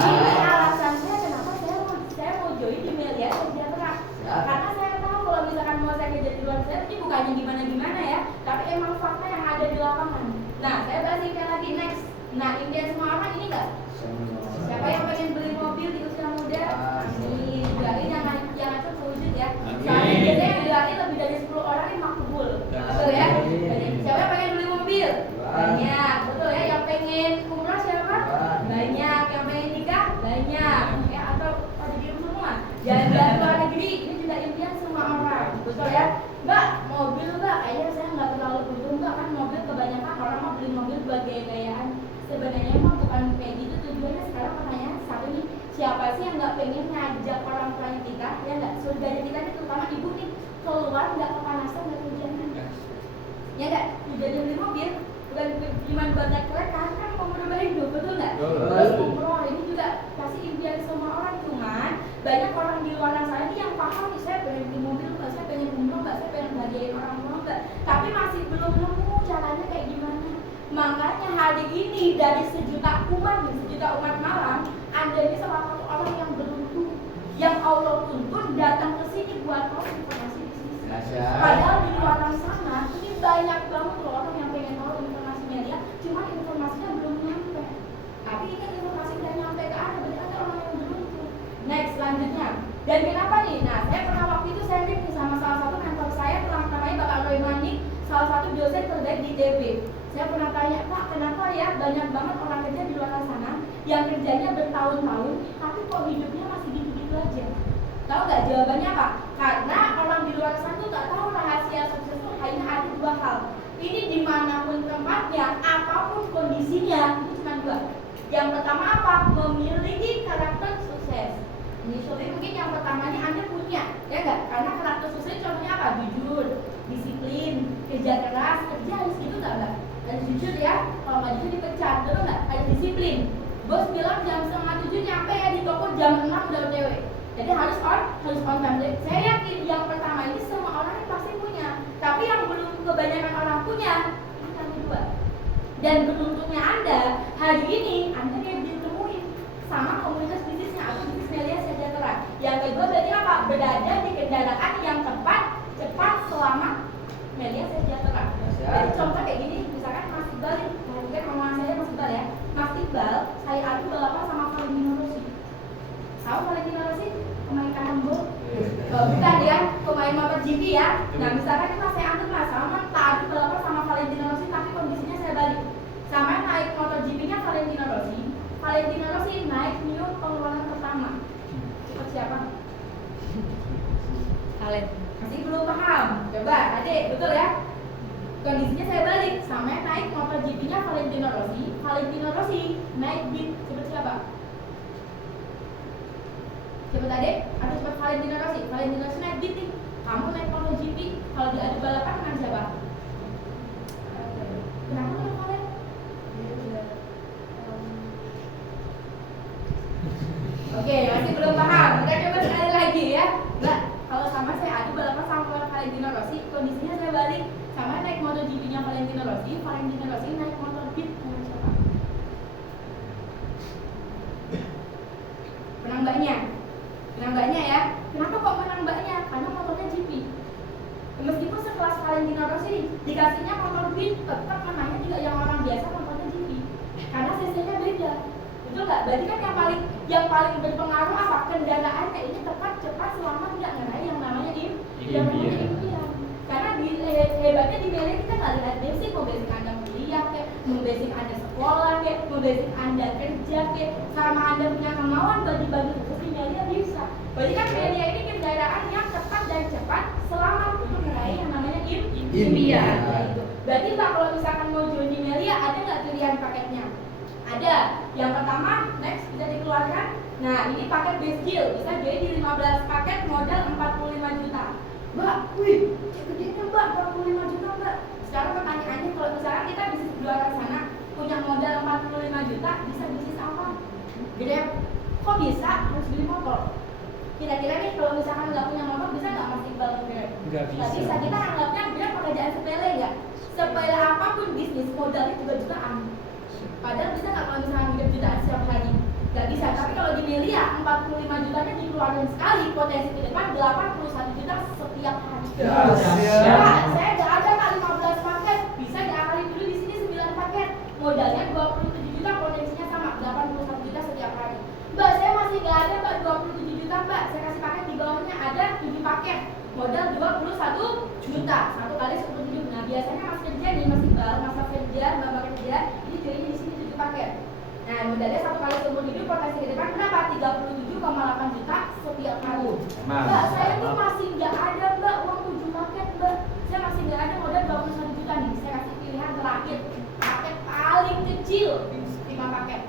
Ini alasan saya kenapa saya mau join di Melia Sejahtera. Karena saya tahu kalau misalkan mau saya kerja di luar sana, ini bukannya gimana-gimana ya, tapi emang fakta yang ada di lapangan. Nah, saya bahas impian lagi next. Nah, impian semua orang ini enggak? Siapa yang pengen beli mobil di usia muda? Amin. Doain yang itu terwujud ya. Soalnya biasanya yang doain lebih dari 10 orang ini makbul. Betul ya? Jadi, siapa yang pengen beli mobil? Banyak. Betul ya? Yang pengen umrah siapa? Banyak. Yang pengen nikah? Banyak. Ya, atau pada diri semua. Jalan-jalan luar negeri ini juga impian semua orang. Betul ya? Mbak, mobil Mbak, kayaknya saya nggak terlalu butuh Mbak, kan mobil kebanyakan orang mau beli mobil buat gaya-gayaan. Sebenarnya mah bukan kayak gitu tujuannya. Sekarang pertanyaan satu nih, siapa sih yang nggak pengen ngajak orang tuanya kita, ya nggak? Saudaranya kita nih, terutama ibu nih, keluar nggak kepanasan, nggak kehujanan, ya nggak? Tujuannya beli mobil bukan cuma buat naik kereta, kan mau merubah hidup, betul nggak? Terus umroh ini juga pasti impian semua orang, cuman banyak orang di luar sana nih yang paham nih, saya pengen beli mobil nggak, saya pengen umroh nggak, saya pengen bahagiain orang tua nggak, tapi masih belum nemu caranya kayak gimana. Makanya hari ini dari sejuta umat Malang, Anda ini salah satu orang yang beruntung, yang Allah tuntun datang ke sini buat tahu informasi bisnis. Padahal di luar sana ini banyak banget loh orang yang pengen tahu informasi media, cuma informasinya belum nyampe. Tapi ini informasi udah nyampe ke Anda, berarti ada orang yang beruntung. Next, selanjutnya. Dan kenapa nih? Nah, saya pernah waktu itu sharing sama salah satu mentor saya, namanya Bapak Roy Manik, salah satu dosen terbaik di ITB. Saya pernah tanya, Pak, kenapa ya banyak banget orang kerja di luar sana yang kerjanya bertahun-tahun, tapi kok hidupnya masih gitu-gitu aja? Tahu nggak jawabannya apa? Karena orang di luar sana tuh nggak tahu rahasia sukses itu hanya ada 2 hal. Ini dimanapun tempatnya, apapun kondisinya, itu cuma 2. Yang pertama apa? Memiliki karakter sukses. Initially mungkin yang pertamanya Anda punya, ya nggak? Karena karakter sukses contohnya apa? Jujur, disiplin, kerja keras, kerja harus gitu nggak? Harus jujur ya, kalau nggak jujur dipecat, betul nggak? Harus disiplin. Bos bilang jam 6:30 nyampe ya di toko, jam 6 udah OTW. Jadi harus on time. Saya yakin yang pertama ini semua orang ini pasti punya, tapi yang belum kebanyakan orang punya ini yang kedua. Dan beruntungnya Anda hari ini Anda yang ditemuin sama komunitas bisnisnya atau bisnis Melia Sejahtera. Yang kedua berarti apa? Berada di kendaraan yang tepat, cepat, selamat Melia Sejahtera. Jadi contoh kayak gini, misalkan Mas Iqbal nih, mungkin omongan saya Mas Iqbal ya. Mas Iqbal, saya adu balapan sama Valentino Rossi. Tahu Valentino Rossi? Pemain Kambo? Bukan ya, pemain MotoGP ya. Nah misalkan ini saya anggap lah sama tak adu balapan sama Valentino Rossi, tapi kondisinya saya balik. Sama naik MotoGP-nya Valentino Rossi naik Mio pengeluaran pertama. Cepat siapa? Kalian masih belum paham? Coba adik, betul ya? Kondisinya saya balik, sama naik MotoGP-nya Valentino Rossi naik Beat, cepet siapa? Cepet adik, atau cepet Valentino Rossi naik Beat nih. Kamu naik MotoGP, kalau diadu balapan dengan siapa? Kenapa dengan kalian? Oke, masih belum paham. Kita coba sekali lagi ya. Mbak, kalau sama saya adu balapan sama Valentino Rossi, kondisinya saya balik, sama naik MotoGP-nya Valentino Rossi naik motor Beat dengan siapa? mbaknya. Menang mbaknya ya. Kenapa kok menang mbaknya? Karena motornya GP. Meskipun sekelas Valentino Rossi dikasihnya motor beat, tetap namanya juga yang orang biasa motornya GP. Karena cc-nya beda. Betul nggak? Berarti kan yang paling berpengaruh apa? Kendaraannya ini tepat, cepat, selamat, nggak ngeraih yang namanya impian. Karena hebatnya di Melia kita nggak lihat basic, mau basic Anda kuliah, kayak mau basic Anda sekolah, kayak mau basic Anda kerja, kayak sama Anda punya kemauan bagi-bagi khusus di Melia bisa. Berarti kan Melia ini kendaraan yang cepat dan cepat, selamat untuk meraih yang namanya impian. Berarti Mbak kalau misalkan mau join di Melia, ada nggak pilihan paketnya? Ada. Yang pertama, next bisa dikeluarkan. Nah, ini paket base deal, bisa jadi di 15 paket modal 45 juta. Mbak, wih, gedenya Mbak, 45 juta Mbak. Sekarang pertanyaannya, kalau misalkan kita bisnis di luar sana punya modal 45 juta, bisa bisnis apa? Gede, kok bisa harus beli motor? Kira-kira nih kalau misalkan nggak punya motor, bisa nggak Mas Iqbal Grab? Nggak bisa. Nggak bisa, kita anggapnya Grab pekerjaan sepele ya. Sepele apapun bisnis, modalnya juga jutaan. Padahal bisa nggak kalau misalkan Grab jutaan setiap hari? Nggak bisa, tapi kalau di Melia 45 jutanya dikeluarkan sekali, potensi ke depan 81 juta setiap hari. Saya nggak ada Kak 15 paket, bisa diakali dulu di sini 9 paket, modalnya 27 juta, potensinya sama 81 juta setiap hari. Mbak, saya masih nggak ada Mbak 27 juta Mbak, saya kasih paket di bawahnya ada 7 paket, modal 21 juta, satu kali 10 Nah biasanya Mas kerja nih, Mas Iqbal, masa kerja, Mbak kerja, ini joinnya di sini 7 paket. Nah, modalnya 1 kali 10 potensi ke depan berapa? 37,8 juta setiap hari. Mbak, saya tuh masih nggak ada Mbak uang 7 paket Mbak. Saya masih nggak ada modal 21 juta nih. Saya kasih pilihan terakhir, paket paling kecil 5 paket.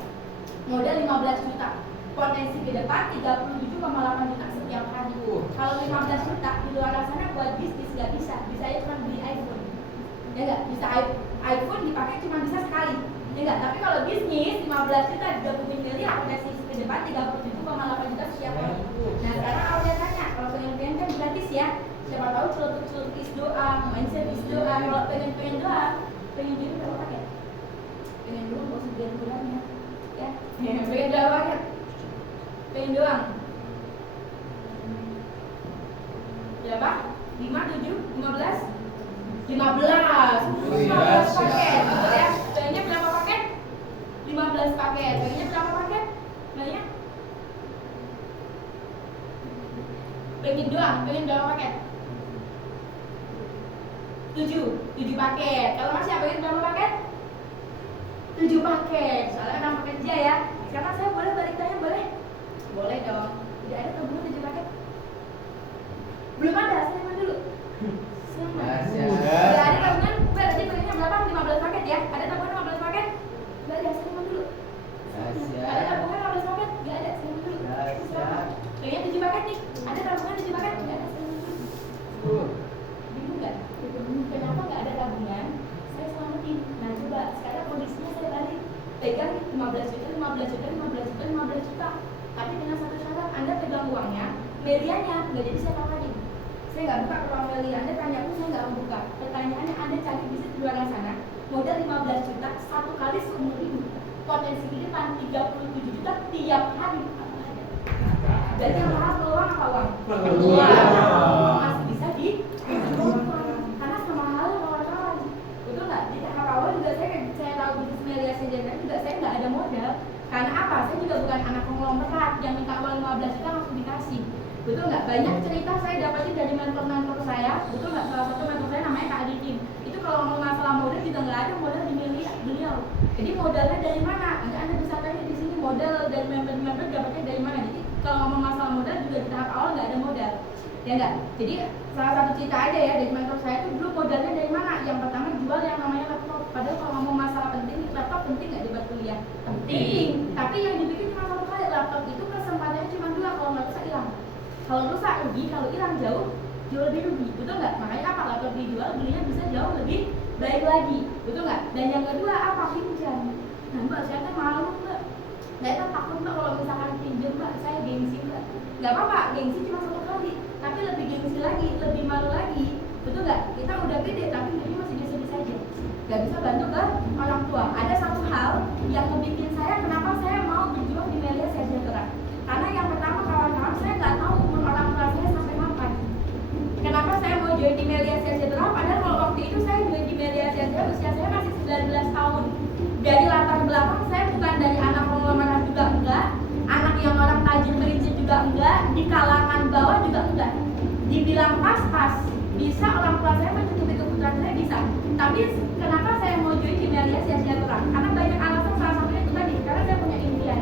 Modal 15 juta. Potensi ke depan 37,8 juta setiap hari. Kalau 15 juta di luar sana buat bisnis nggak bisa. Bisa ya cuma beli iPhone. Ya nggak? Bisa iPhone dipakai cuma bisa sekali. Ya enggak, tapi kalau bisnis 15 juta digabungin Melia potensi ke depan 37,8 juta setiap hari. Nah sekarang awalnya tanya, kalau pengen kan gratis ya. Siapa tahu celutuk is doa, mindset is doa. Kalau pengen doa, pengen dulu berapa paket? Pengen dulu nggak usah biar kurangnya, ya. Pengen berapa paket? Pengen doang. Berapa? 5, 7, 15? 15 paket, betul ya? Banyak berapa paket? 15 paket. Banyak berapa paket? Banyak? Pengen doang, pengen berapa paket? 7 paket. Kalau masih pengen berapa paket? 7 paket. Soalnya orang pekerja ya. Sekarang saya boleh balik tanya, boleh? Boleh dong. Tidak ada tabungan 7 paket? Belum ada, saya dulu. Tidak ada tabungan, Mbak, tadi belinya berapa? 15 paket ya? Ada tabungan 15 paket? Nggak ada, saya dulu. Ada tabungan 15 paket? Nggak ada, saya dulu. Kayaknya 7 paket nih, ada tabungan 7 paket? Nggak ada, saya dulu. Bingung nggak? Kenapa nggak ada tabungan? Saya selamatin. Nah coba, sekarang kondisinya saya balik. Pegang 15 juta, 15 juta, 15 juta, 15 juta. Tapi dengan satu syarat, Anda pegang uangnya, medianya nggak jadi saya tawarin. Saya nggak buka ruang Melia, Anda tanya aku, saya nggak membuka. Pertanyaannya, Anda cari bisnis di luar sana, modal 15 juta, 1 kali 10 ribu, potensi ke depan 37 juta tiap hari. Berarti yang mahal peluang apa uang? Peluang. Masih bisa karena sama halnya kawan-kawan. Betul nggak? Di tahap awal juga saya tahu bisnis Melia sendiri juga saya nggak ada modal. Karena apa? Saya juga bukan anak konglomerat yang minta uang 15 juta langsung dikasih. Betul nggak? Banyak cerita saya dapatin dari mentor-mentor saya. Betul nggak? Salah satu mentor saya namanya Kak Aditya. Itu kalau ngomong masalah modal juga nggak ada modal di Melia beliau. Jadi modalnya dari mana? Anda bisa tanya di sini modal dari member dapatnya dari mana? Jadi kalau ngomong masalah modal juga di tahap awal nggak ada modal. Ya enggak? Jadi salah satu cerita aja ya dari mentor saya itu dulu modalnya dari mana? Yang pertama jual yang namanya laptop. Padahal kalau ngomong masalah penting, laptop penting nggak di buat kuliah? Penting. Tapi yang dibikin cuma 1 kali. Laptop itu kesempatannya cuma 2, kalau nggak rusak hilang. Kalau rusak rugi, kalau hilang jauh lebih rugi, betul nggak? Makanya apa? Laptop dijual, belinya bisa jauh lebih baik lagi, betul nggak? Dan yang kedua apa? Pinjam. Nah Mbak, saya tuh malu Mbak. Saya tuh takut Mbak kalau misalkan pinjam Mbak, saya gengsi Mbak. Nggak apa-apa, gengsi cuma 1 kali, tapi lebih gengsi lagi, lebih malu lagi, betul nggak? Kita udah gede, tapi ini masih bisa-bisa aja. Nggak bisa bantu ke orang tua. Ada satu hal yang membuat saya, kenapa saya mau berjuang di Melia Sejahtera. Karena yang pertama sekarang saya nggak tahu umur orang tua saya sampai kapan. Kenapa saya mau join di Melia Sejahtera? Padahal kalau waktu itu saya join di Melia Sejahtera usia saya masih 19 tahun. Dari latar belakang saya bukan dari anak konglomeraat juga enggak, anak yang orang tajir merincit juga enggak, di kalangan bawah juga enggak. Dibilang pas-pas, bisa orang tua saya mencukupi kebutuhan saya bisa. Tapi kenapa saya mau join di Melia Sejahtera? Karena banyak alasan, salah satunya itu tadi, karena saya punya impian.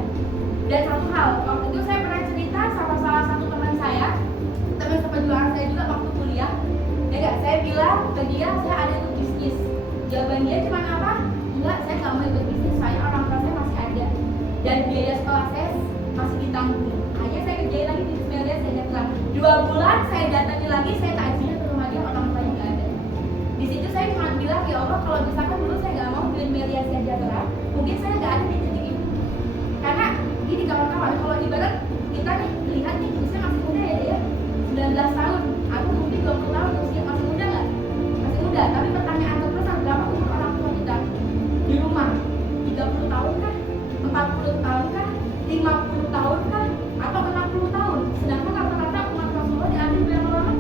Dan satu hal, waktu itu saya pernah cerita sama salah satu teman saya, teman seperjuangan saya juga waktu kuliah. Ya enggak, saya bilang ke dia saya ada ikut bisnis. Jawaban dia cuma apa? Enggak, saya nggak mau ikut bisnis, saya orang tua saya masih ada. Dan biaya sekolah saya masih ditanggung. Hanya saya kerjain lagi di Melia Sejahtera. 2 bulan saya datangi lagi, saya takziah ke rumah dia, orang tuanya nggak ada. Di situ saya cuma bilang, ya Allah, kalau misalkan dulu saya nggak mau join Melia Sejahtera, mungkin saya nggak ada di titik ini. Karena gini kawan-kawan, kalau ibarat kita nih lihat nih usia masih muda ya, 19 tahun, aku mungkin 20 tahun usia masih muda nggak? Masih muda. Tapi pertanyaan terus berapa umur orang tua kita di rumah? 30 tahun kah? 40 tahun kah? 50 tahun kah? Atau 60 tahun? Sedangkan rata-rata umat Rasulullah diambil berapa lama?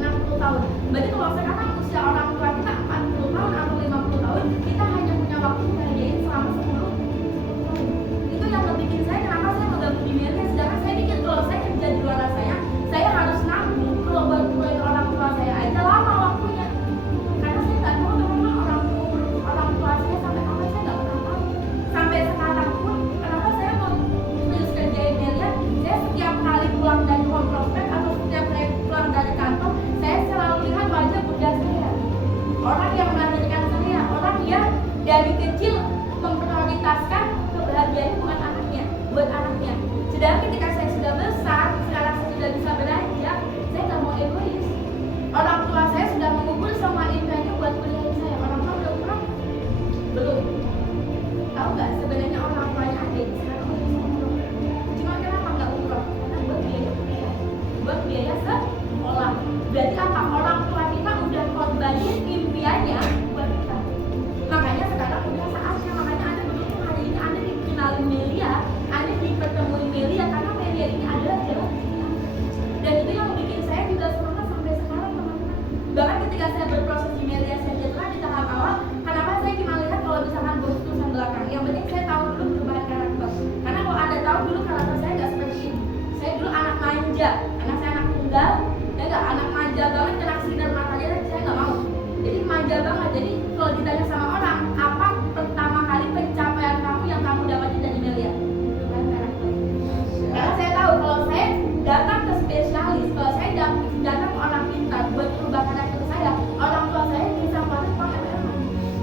60 tahun. Berarti kalau sekarang usia orang tua kita 40 tahun atau 50 tahun, kita hanya punya waktu ngajain selama 10 tahun. Itu yang bikin saya kenapa saya mau gabung di Melia. Sedangkan saya pikir kalau saya kerja di luar saya harus nanggung. Kalau buat kuliah orang tua saya aja lama waktunya. Karena saya nggak tahu teman-teman orang tua saya sampai kapan, saya nggak pernah tahu. Sampai sekarang pun kenapa saya mau terus kerja di Melia, saya setiap kali pulang dari home prospect atau setiap kali pulang dari kantor, saya selalu lihat wajah bunda saya, orang yang melahirkan saya, orang yang dari kecil memprioritaskan kebahagiaan bukan anaknya, buat anaknya. Sedangkan ketika saya sudah besar, sekarang saya sudah bisa beranjak, saya nggak mau egois. Orang tua saya sudah mengubur semua impiannya buat kuliahin saya. Orang tua udah umroh? Belum. Tahu nggak sebenarnya orang tuanya adik sekarang udah bisa umroh. Cuma kenapa nggak umroh? Karena buat biaya kuliah, buat biaya sekolah. Berarti apa? Orang tua kita udah korbanin impiannya buat kita. Makanya sekarang udah saatnya. Makanya Anda begitu hari ini Anda dikenalin Melia, Anda dipertemuin Melia, karena Melia ini adalah jalan kita. Dan itu yang bikin saya juga semangat sampai sekarang, teman-teman. Bahkan ketika saya berproses di Melia Sejahtera di tahap awal, kenapa saya cuma lihat kalau misalkan bos tulisan belakang, yang penting saya tahu dulu perubahan karakter. Karena kalau Anda tahu dulu karakter saya nggak seperti ini. Saya dulu anak manja, karena saya anak tunggal, ya nggak, anak manja banget, kena sinar matanya, saya nggak mau. Jadi manja banget. Jadi kalau ditanya sama orang, apa pertama kali pencapaian kamu yang kamu dapatin dari Melia? Perubahan karakter. Karena saya tahu kalau saya datang ke spesialis, kalau saya datang ke orang pintar buat merubah karakter saya, orang tua saya bisa keluarin uang MLM.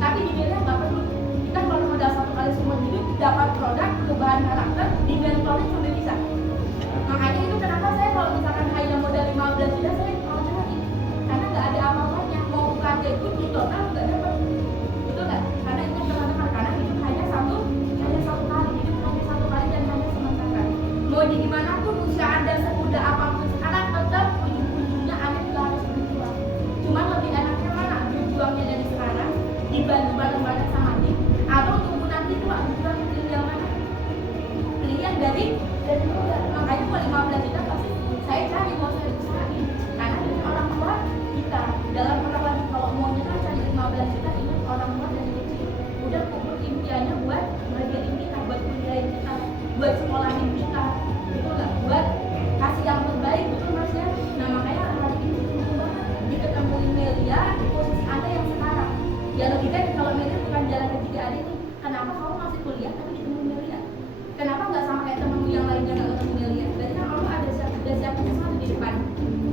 Tapi di Melia nggak perlu. Kita kalau modal 1 kali seumur hidup dapat produk perubahan karakter di mentoring sampai bisa. Makanya itu kenapa saya kalau misalkan hanya modal 15 juta saya mau cari. Karena nggak ada apa-apanya. Mau UKT pun di total nggak dapat. Betul nggak? Karena itu teman-teman, karena hidup hanya satu kali, hidup hanya 1 kali dan hanya sementara. Mau di dimanapun usia Anda semuda apapun sekarang, tetap ujung-ujungnya Anda juga harus berjuang. Cuma lebih enaknya mana? Berjuangnya dari sekarang dibantu bareng-bareng sama tim, atau tunggu nanti tua berjuang pilih yang mana? Pilih yang dari muda. Makanya mau 15 juta pasti saya cari, mau saya usahain. Karena dari orang tua kita dalam merawat, kalau maunya kan cari 15 juta, ingat orang tua dari kecil udah kubur impiannya buat bahagiain kita, buat kuliahin kita, buat sekolahin kita, gitu nggak? Buat kasih yang terbaik, betul mas ya? Nah makanya hari ini tunggu banget diketemuin Melia di posisi Anda yang sekarang. Ya logika kalau Melia bukan jalan ketiga adik nih, kenapa kamu masih kuliah tapi ketemu Melia? Kenapa nggak sama kayak temenmu yang lainnya nggak ketemu Melia? Berarti kan Allah ada siapin sesuatu di depan.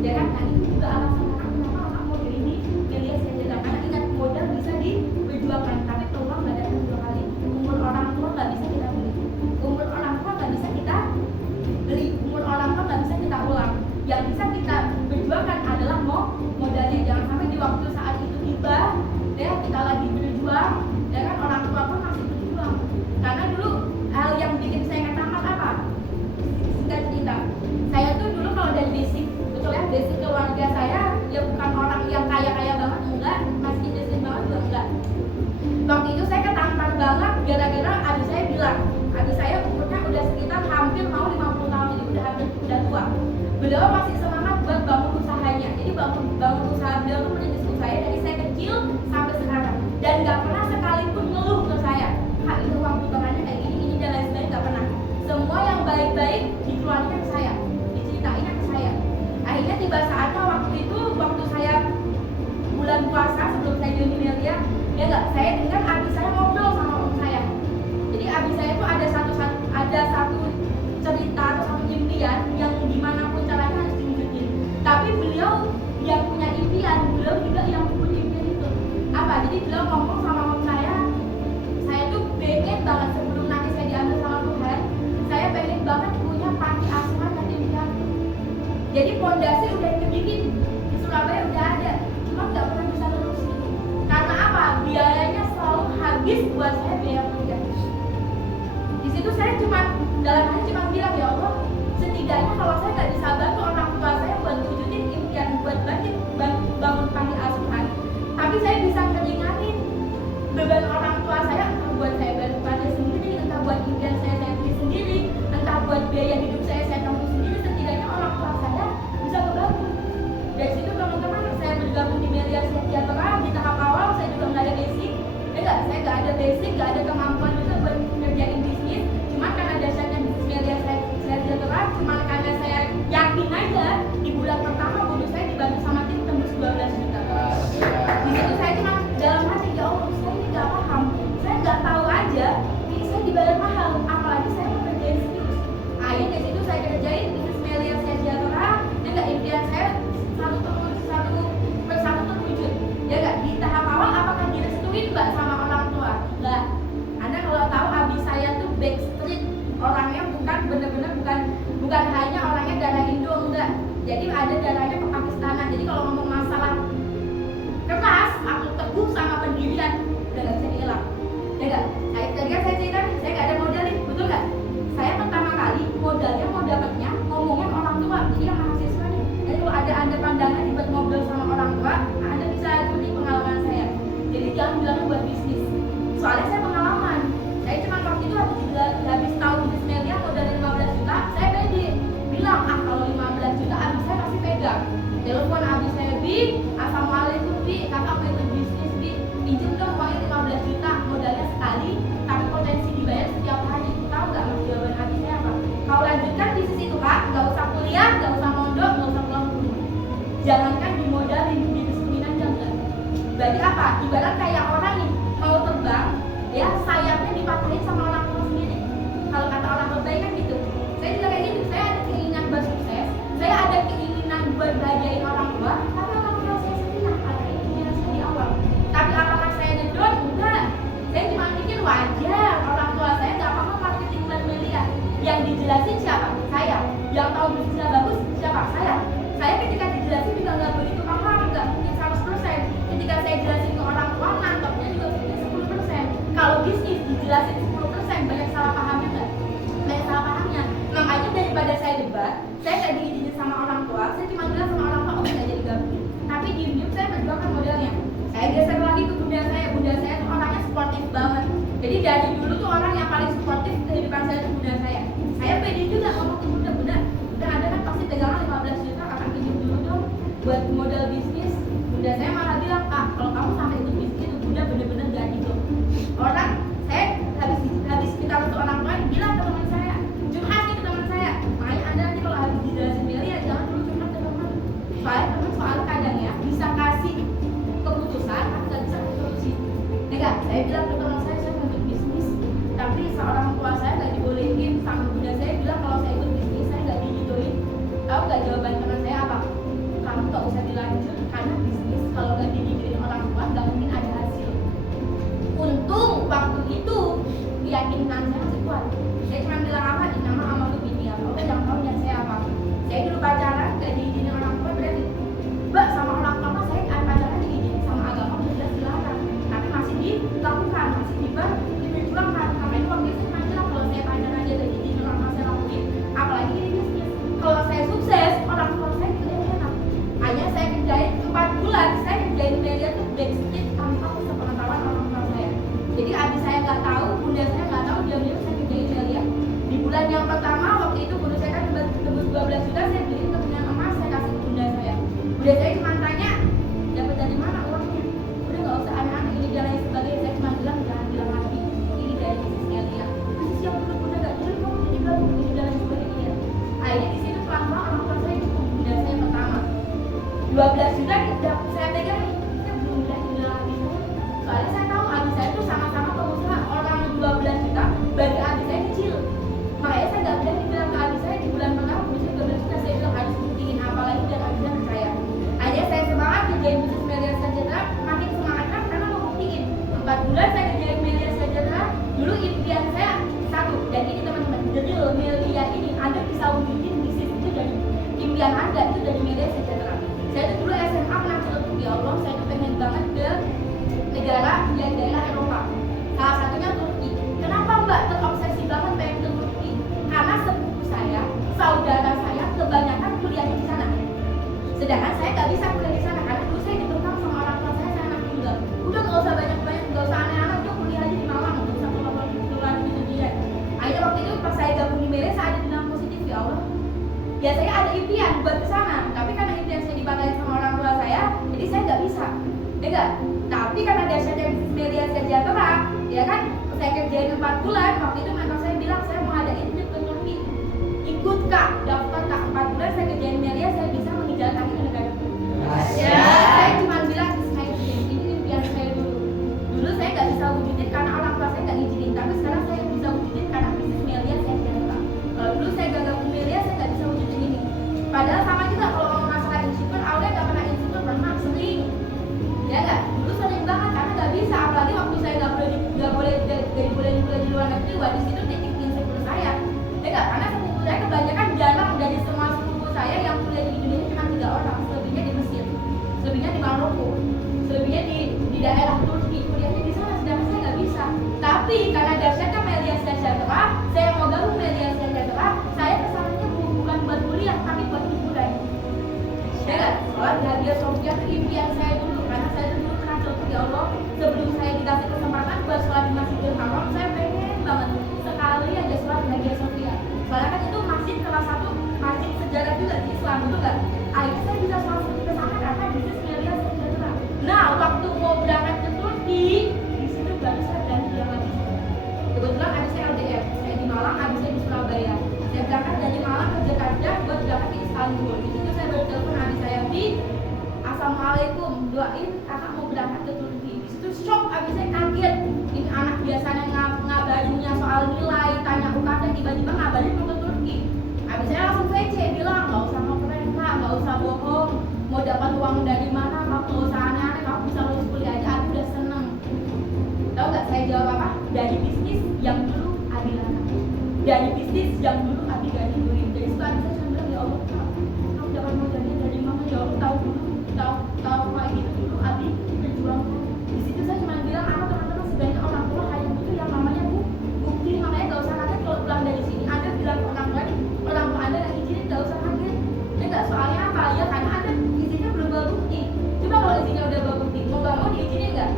Ya kan? Nah itu juga alasan kenapa aku mau join di Melia Sejahtera. Karena ingat, modal bisa diperjuangkan, tapi peluang nggak datang 2 kali. Umur orang tua nggak bisa kita beli. Umur orang tua nggak bisa kita beli. Umur orang tua nggak bisa kita ulang. Yang bisa kita perjuangkan adalah modalnya. Jangan sampai di waktu saat itu tiba, ya kita lagi berjuang, ya kan, orang tua pun masih berjuang. Karena dulu hal yang bikin saya nggak tamat apa? Singkat cerita, saya tuh dulu kalau dari basic, betul ya, basic keluarga saya beliau masih semangat buat bangun usahanya. Jadi bangun usaha beliau tuh merintis usaha dari saya kecil sampai sekarang, dan nggak pernah sekalipun ngeluh ke saya, Kak ini uang putarannya kayak gini dan lain sebagainya, nggak pernah. Semua yang baik-baik dikeluarkan ke saya, diceritain ke saya. Akhirnya tiba saatnya waktu saya bulan puasa sebelum saya join Minelia, ya nggak, saya dengar abi saya ngobrol sama om saya. Jadi abi saya tuh ada satu cerita atau satu impian yang dimanapun caranya harus diwujudin. Tapi beliau yang punya impian, beliau juga yang punya impian itu apa? Jadi beliau ngomong sama om saya tuh pengen banget sebelum nanti saya diambil sama Tuhan, saya pengen banget punya panti asuhan yatim piatu. Jadi pondasi udah dibikin di Surabaya udah ada, cuma nggak pernah bisa terusin. Karena apa? Biayanya selalu habis buat saya biaya kuliah. Di situ saya dalam hati cuma bilang, ya Allah, setidaknya kalau saya nggak bisa bantu orang tua saya buat wujudin impian buat bangun panti asuhan, tapi saya bisa ngeringanin beban orang tua saya, entah buat saya bantu panti sendiri, entah buat impian saya sendiri, entah buat biaya hidup saya tempuh sendiri, setidaknya orang tua saya bisa kebantu. Dari situ teman-teman, saya bergabung di Melia Sejahtera. Di tahap awal saya juga nggak ada basic, saya nggak ada basic, nggak ada kemampuan juga buat ngerjain bisnis. Cuma karena dasarnya bisnis Melia Sejahtera, cuma karena saya yakin aja di bulan pertama bonus saya dibantu sama tim tembus 12 juta. Di situ saya cuma dalam hati, ya Allah, saya ini nggak paham, saya nggak tahu aja ini saya dibayar mahal, apalagi saya mau kerjain serius. Akhirnya dari situ saya kerjain bisnis Melia Sejahtera, dan nggak, impian saya satu persatu terwujud. Ya nggak, di tahap awal apakah direstuin nggak sama orang tua? Nggak. Anda kalau tahu abi saya tuh backstreet, orangnya bener-bener bukan hanya orangnya darah Indo, enggak. Jadi ada darahnya ke Pakistanan. Jadi kalau ngomong masalah keras, aku teguh sama pendirian, udah nggak bisa dielak. Ya nggak? Tadi saya cerita, saya nggak ada modal nih, betul nggak? Saya pertama kali modalnya mau dapatnya ngomongin orang tua, jadi yang mahasiswa nih. Jadi kalau ada Anda pandangan buat ngobrol sama orang tua, Anda bisa ikuti pengalaman saya. Jadi jangan bilangnya buat bisnis. Soalnya saya pengalaman. Saya cuma waktu itu habis tahu bisnis Melia modalnya 15 juta, saya pede. Bilang, kalau 15 juta habis saya pasti pegang. Telepon habis saya, Bi, assalamualaikum Bi, kakak mau ikut bisnis Bi, pinjam dong uangnya 15 juta, modalnya sekali, tapi potensi dibayar setiap hari. Tahu nggak mas jawaban habis saya apa? Kau lanjutkan bisnis itu kak, nggak usah kuliah, nggak usah mondok, nggak usah pulang rumah. Jangankan dimodalin, direstuin aja enggak. Berarti apa? Ibarat kayak orang nih mau terbang, ya sayapnya dipatahin sama orang tua sendiri. Kalau kata orang terbaik kan gitu. Saya juga kayak gitu, saya ada keinginan buat sukses, saya ada keinginan buat bahagiain orang tua, tapi orang tua saya sendiri ada keinginan saya di awal. Tapi apakah saya ngedon? Enggak. Saya cuma mikir wajar, orang tua saya nggak paham marketing buat Melia. Yang dijelasin siapa? Saya. Yang tahu bisnisnya bagus siapa? Saya ketika dijelasin juga nggak begitu paham, nggak mungkin 100%. Ketika saya jelasin ke orang tua, nangkepnya juga mungkin 10%. Kalau bisnis dijelasin 10%, banyak salah pahamnya nggak? Banyak salah pahamnya. Makanya daripada saya debat, saya nggak diizinin sama orang tua, saya cuma bilang sama orang tua, nggak jadi gabung. Tapi diem-diem saya perjuangkan modalnya. Saya geser lagi ke bunda saya tuh orangnya sportif banget. Jadi dari dulu tuh orang yang paling sportif kehidupan saya tuh bunda saya. Saya pede juga ngomong ke bunda ada kan pasti pegangan 15 juta, akan pinjam dulu dong buat modal bisnis. Bunda saya malah bilang, Kak, kalau kamu sampai ikut bisnis itu bunda bener-bener gak gitu. Orang, saya habis kita untuk orang tua bilang ke teman saya, curhat nih ke teman saya. Makanya Anda nanti kalau habis dijelasin Melia, jangan dulu curhat ke teman. Soal kadang ya, bisa kasih keputusan, tapi gak bisa kasih solusi. Enggak, saya bilang ke teman saya mau ikut bisnis, tapi seorang tua saya gak dibolehin. Sama bunda saya bilang kalau saya ikut bisnis, saya gak dijodohin. Tahu gak jawaban teman saya apa? Kamu gak usah dilanjut, karena bisnis kalau gak dijodohin orang tua, gak mungkin ada hasil. Untung waktu itu keyakinan saya masih kuat. Saya cuma bilang apa? Di nama amalu bini apa? Udah jangan tahu niat saya apa. Saya dulu pacaran gak diizinin orang tua, berarti Mbak sama orang tua saya pacaran diizinin sama agama udah jelas dilarang, tapi masih dilakukan, masih diperjuangkan. Makanya waktu itu saya bilang kalau saya pacaran aja gak diizinin orang tua saya lakuin, apalagi ini bisnis. Kalau saya sukses, orang tua saya juga enak. Hanya saya kerjain 4 bulan, saya kerjain Melia tuh backstage tanpa sepengetahuan orang tua saya. Jadi adik saya nggak tahu, bunda saya nggak tahu, diam-diam saya kerjain Melia. Di bulan yang pertama waktu itu bonus saya kan tembus 12 juta, saya beliin temennya 12 juta udah saya pegang nih, saya belum bilang habis. Soalnya saya tahu habis saya itu sama-sama pengusaha, orang 12 juta bagi habis saya kecil. Makanya saya nggak berani bilang ke habis saya di bulan pertama bisnis 12 juta, saya bilang harus buktiin apa lagi dan habisnya percaya. Akhirnya saya semangat kerjain bisnis Melia Sejahtera, makin semangat kan karena mau buktiin. 4 bulan saya kerjain Melia Sejahtera, dulu impian saya satu, dan ini teman-teman, jadi Melia ini Anda bisa wujudin bisnis itu dari impian Anda itu dari Melia Sejahtera. Saya tuh dulu SMA pernah celupuk, ya Allah, saya tuh pengen banget ke negara yang daerah Eropa. Salah satunya Turki. Kenapa Mbak terobsesi banget pengen ke Turki? Karena sepupu saya, saudara saya kebanyakan kuliahnya di sana. Sedangkan saya nggak bisa kuliah di sana karena dulu saya ditentang sama orang tua saya anak tunggal. Udah nggak usah banyak-banyak, nggak usah aneh-aneh, udah kuliah aja di Malang, nggak usah keluar gitu dia. Akhirnya waktu itu pas saya gabung di Melia, saya ada dinam positif, ya Allah. Ya saya ada impian buat ke sana, tapi karena impian saya dibatalin sama orang tua saya, jadi saya nggak bisa. Ya enggak? Tapi karena dasarnya bisnis Melia Sejahtera, ya kan, saya kerjain 4 bulan. Waktu itu mentor saya bilang saya mau ada trip ke Turki. Ikut Kak, daftar Kak. 4 bulan saya kerjain Melia, saya bisa menginjak kaki ke negara. Saya cuma bilang ini impian saya dulu. Dulu saya nggak bisa wujudin karena orang tua saya nggak ngizinin, tapi sekarang saya bisa wujudin karena bisnis Melia Sejahtera. Kalau dulu saya gagal ke Melia, saya nggak bisa wujudin ini. Padahal sama juga kalau mau masalah insecure, Aulia nggak pernah insecure, pernah sering. Ya nggak? Dulu sering banget karena nggak bisa, apalagi waktu saya nggak boleh di luar negeri. Wah, di situ titik insecure saya. Ya nggak? Karena sepupu saya kebanyakan jarang, dari semua sepupu saya yang kuliah di Indonesia cuma 3 orang, selebihnya di Mesir, selebihnya di Maroko, selebihnya di daerah Turki, kuliahnya di sana, sedangkan saya nggak bisa. Tapi karena dasarnya Melia Sejahtera, saya mau gabung Melia Sejahtera, saya kesannya bukan buat kuliah tapi buat hiburan. Ya nggak? Soalnya di Hagia Sophia itu impian saya dulu, karena saya dulu pernah celupuk, ya Allah, sebelum saya dikasih kesempatan buat sholat di Masjidil Haram, saya pengen banget sekali aja sholat di Hagia Sophia. Soalnya kan itu masjid salah satu masjid sejarah juga di Islam, betul nggak? Akhirnya saya bisa sholat ke sana karena bisnis Melia Sejahtera. Nah, waktu mau berangkat ke Turki, di situ baru saya berani bilang lagi. Kebetulan ada saya LDR, saya di Malang, ada saya di Surabaya. Saya berangkat dari Malang ke Jakarta buat berangkat ke Istanbul. Di situ saya baru telepon adik saya, Bi, Assalamualaikum, doain kakak mau berangkat ke Turki. Di situ shock, abis saya kaget. Ini anak biasanya ngabarinnya soal nilai, tanya UKT, tiba-tiba ngabarin mau ke Turki. Abis saya langsung VC bilang, nggak usah mau keren kak, nggak usah bohong, mau dapat uang dari mana, kamu nggak usah aneh-aneh, kamu bisa lulus kuliah aja, aku udah seneng. Tahu nggak saya jawab apa? Dari bisnis yang dulu Adi larang, dari bisnis yang dulu Adi gak diduin. Dari situ Adi saya bilang, ya Allah, kamu dapat modalnya dari mana? Ya Allah, tahu kayak gitu dulu Adi berjuang. Di situ saya cuma bilang, apa teman-teman, sebenarnya orang tua hanya butuh yang namanya bukti. Makanya nggak usah kaget kalau pulang dari sini Anda bilang ke orang tua Anda yang izinin, nggak usah kaget. Ya nggak, soalnya apa ya, karena Anda izinnya belum bawa bukti. Coba kalau izinnya udah bawa bukti, mau nggak mau diizinin nggak?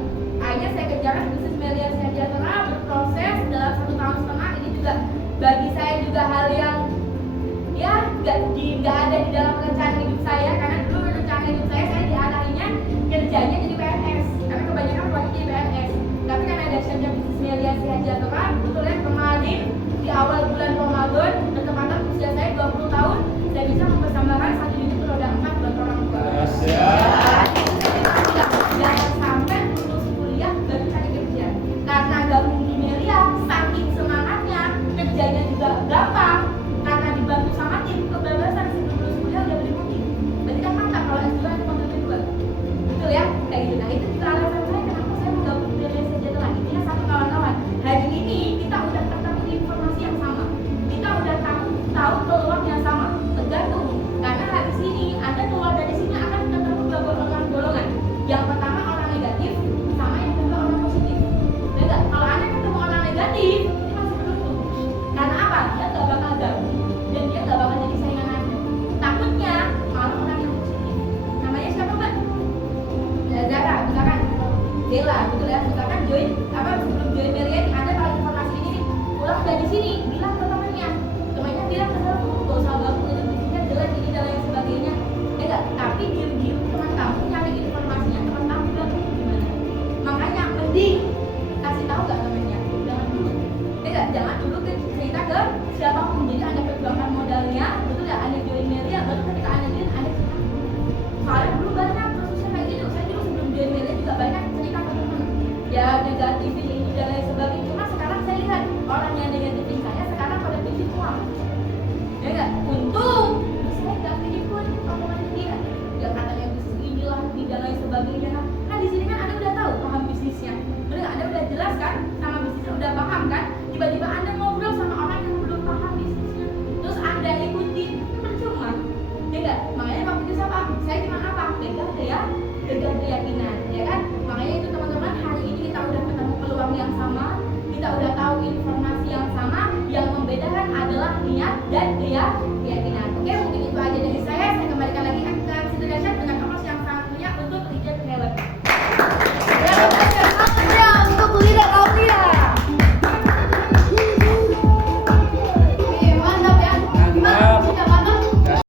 Akhirnya saya kerjakan bisnis Melia Sejahtera, berproses dalam 1,5 tahun. Ini juga bagi saya juga hal yang ya nggak ada di dalam rencana hidup saya, karena dulu rencana hidup saya diarahinnya kerjanya jadi PNS, karena kebanyakan keluarga jadi PNS. Tapi karena ada dasarnya bisnis Melia Sejahtera, betul ya, kemarin di awal bulan Ramadan, bertepatan usia saya 20 tahun, saya bisa mempersembahkan 1 unit roda 4 buat orang tua. Jangan sampai lulus kuliah baru cari kerja. Karena gabung di Melia, saking semangatnya, kerjanya juga gampang. Karena dibantu sama tim, kebebasan sebelum lulus kuliah udah beli mobil. Berarti kan mantap kalau S2 itu mobil kedua. Betul ya? Kayak gitu. Nah itu juga alasan saya kenapa saya mau gabung di Melia Sejahtera. Intinya satu, kawan-kawan, hari ini kita udah ketemu informasi yang sama. Kita udah tahu peluang yang sama. Tergantung. Karena habis ini Anda keluar dari sini akan ketemu dua golongan. Yang pertama orang negatif, sama yang kedua orang positif. Enggak, kalau Anda ketemu orang negatif, ini masih beruntung. Karena apa? Dia nggak bakal gabung dan dia nggak bakal jadi saingan Anda. Takutnya malah orang yang positif. Namanya siapa, Mbak? Zara, misalkan Bella, betul ya? Misalkan join, sebelum join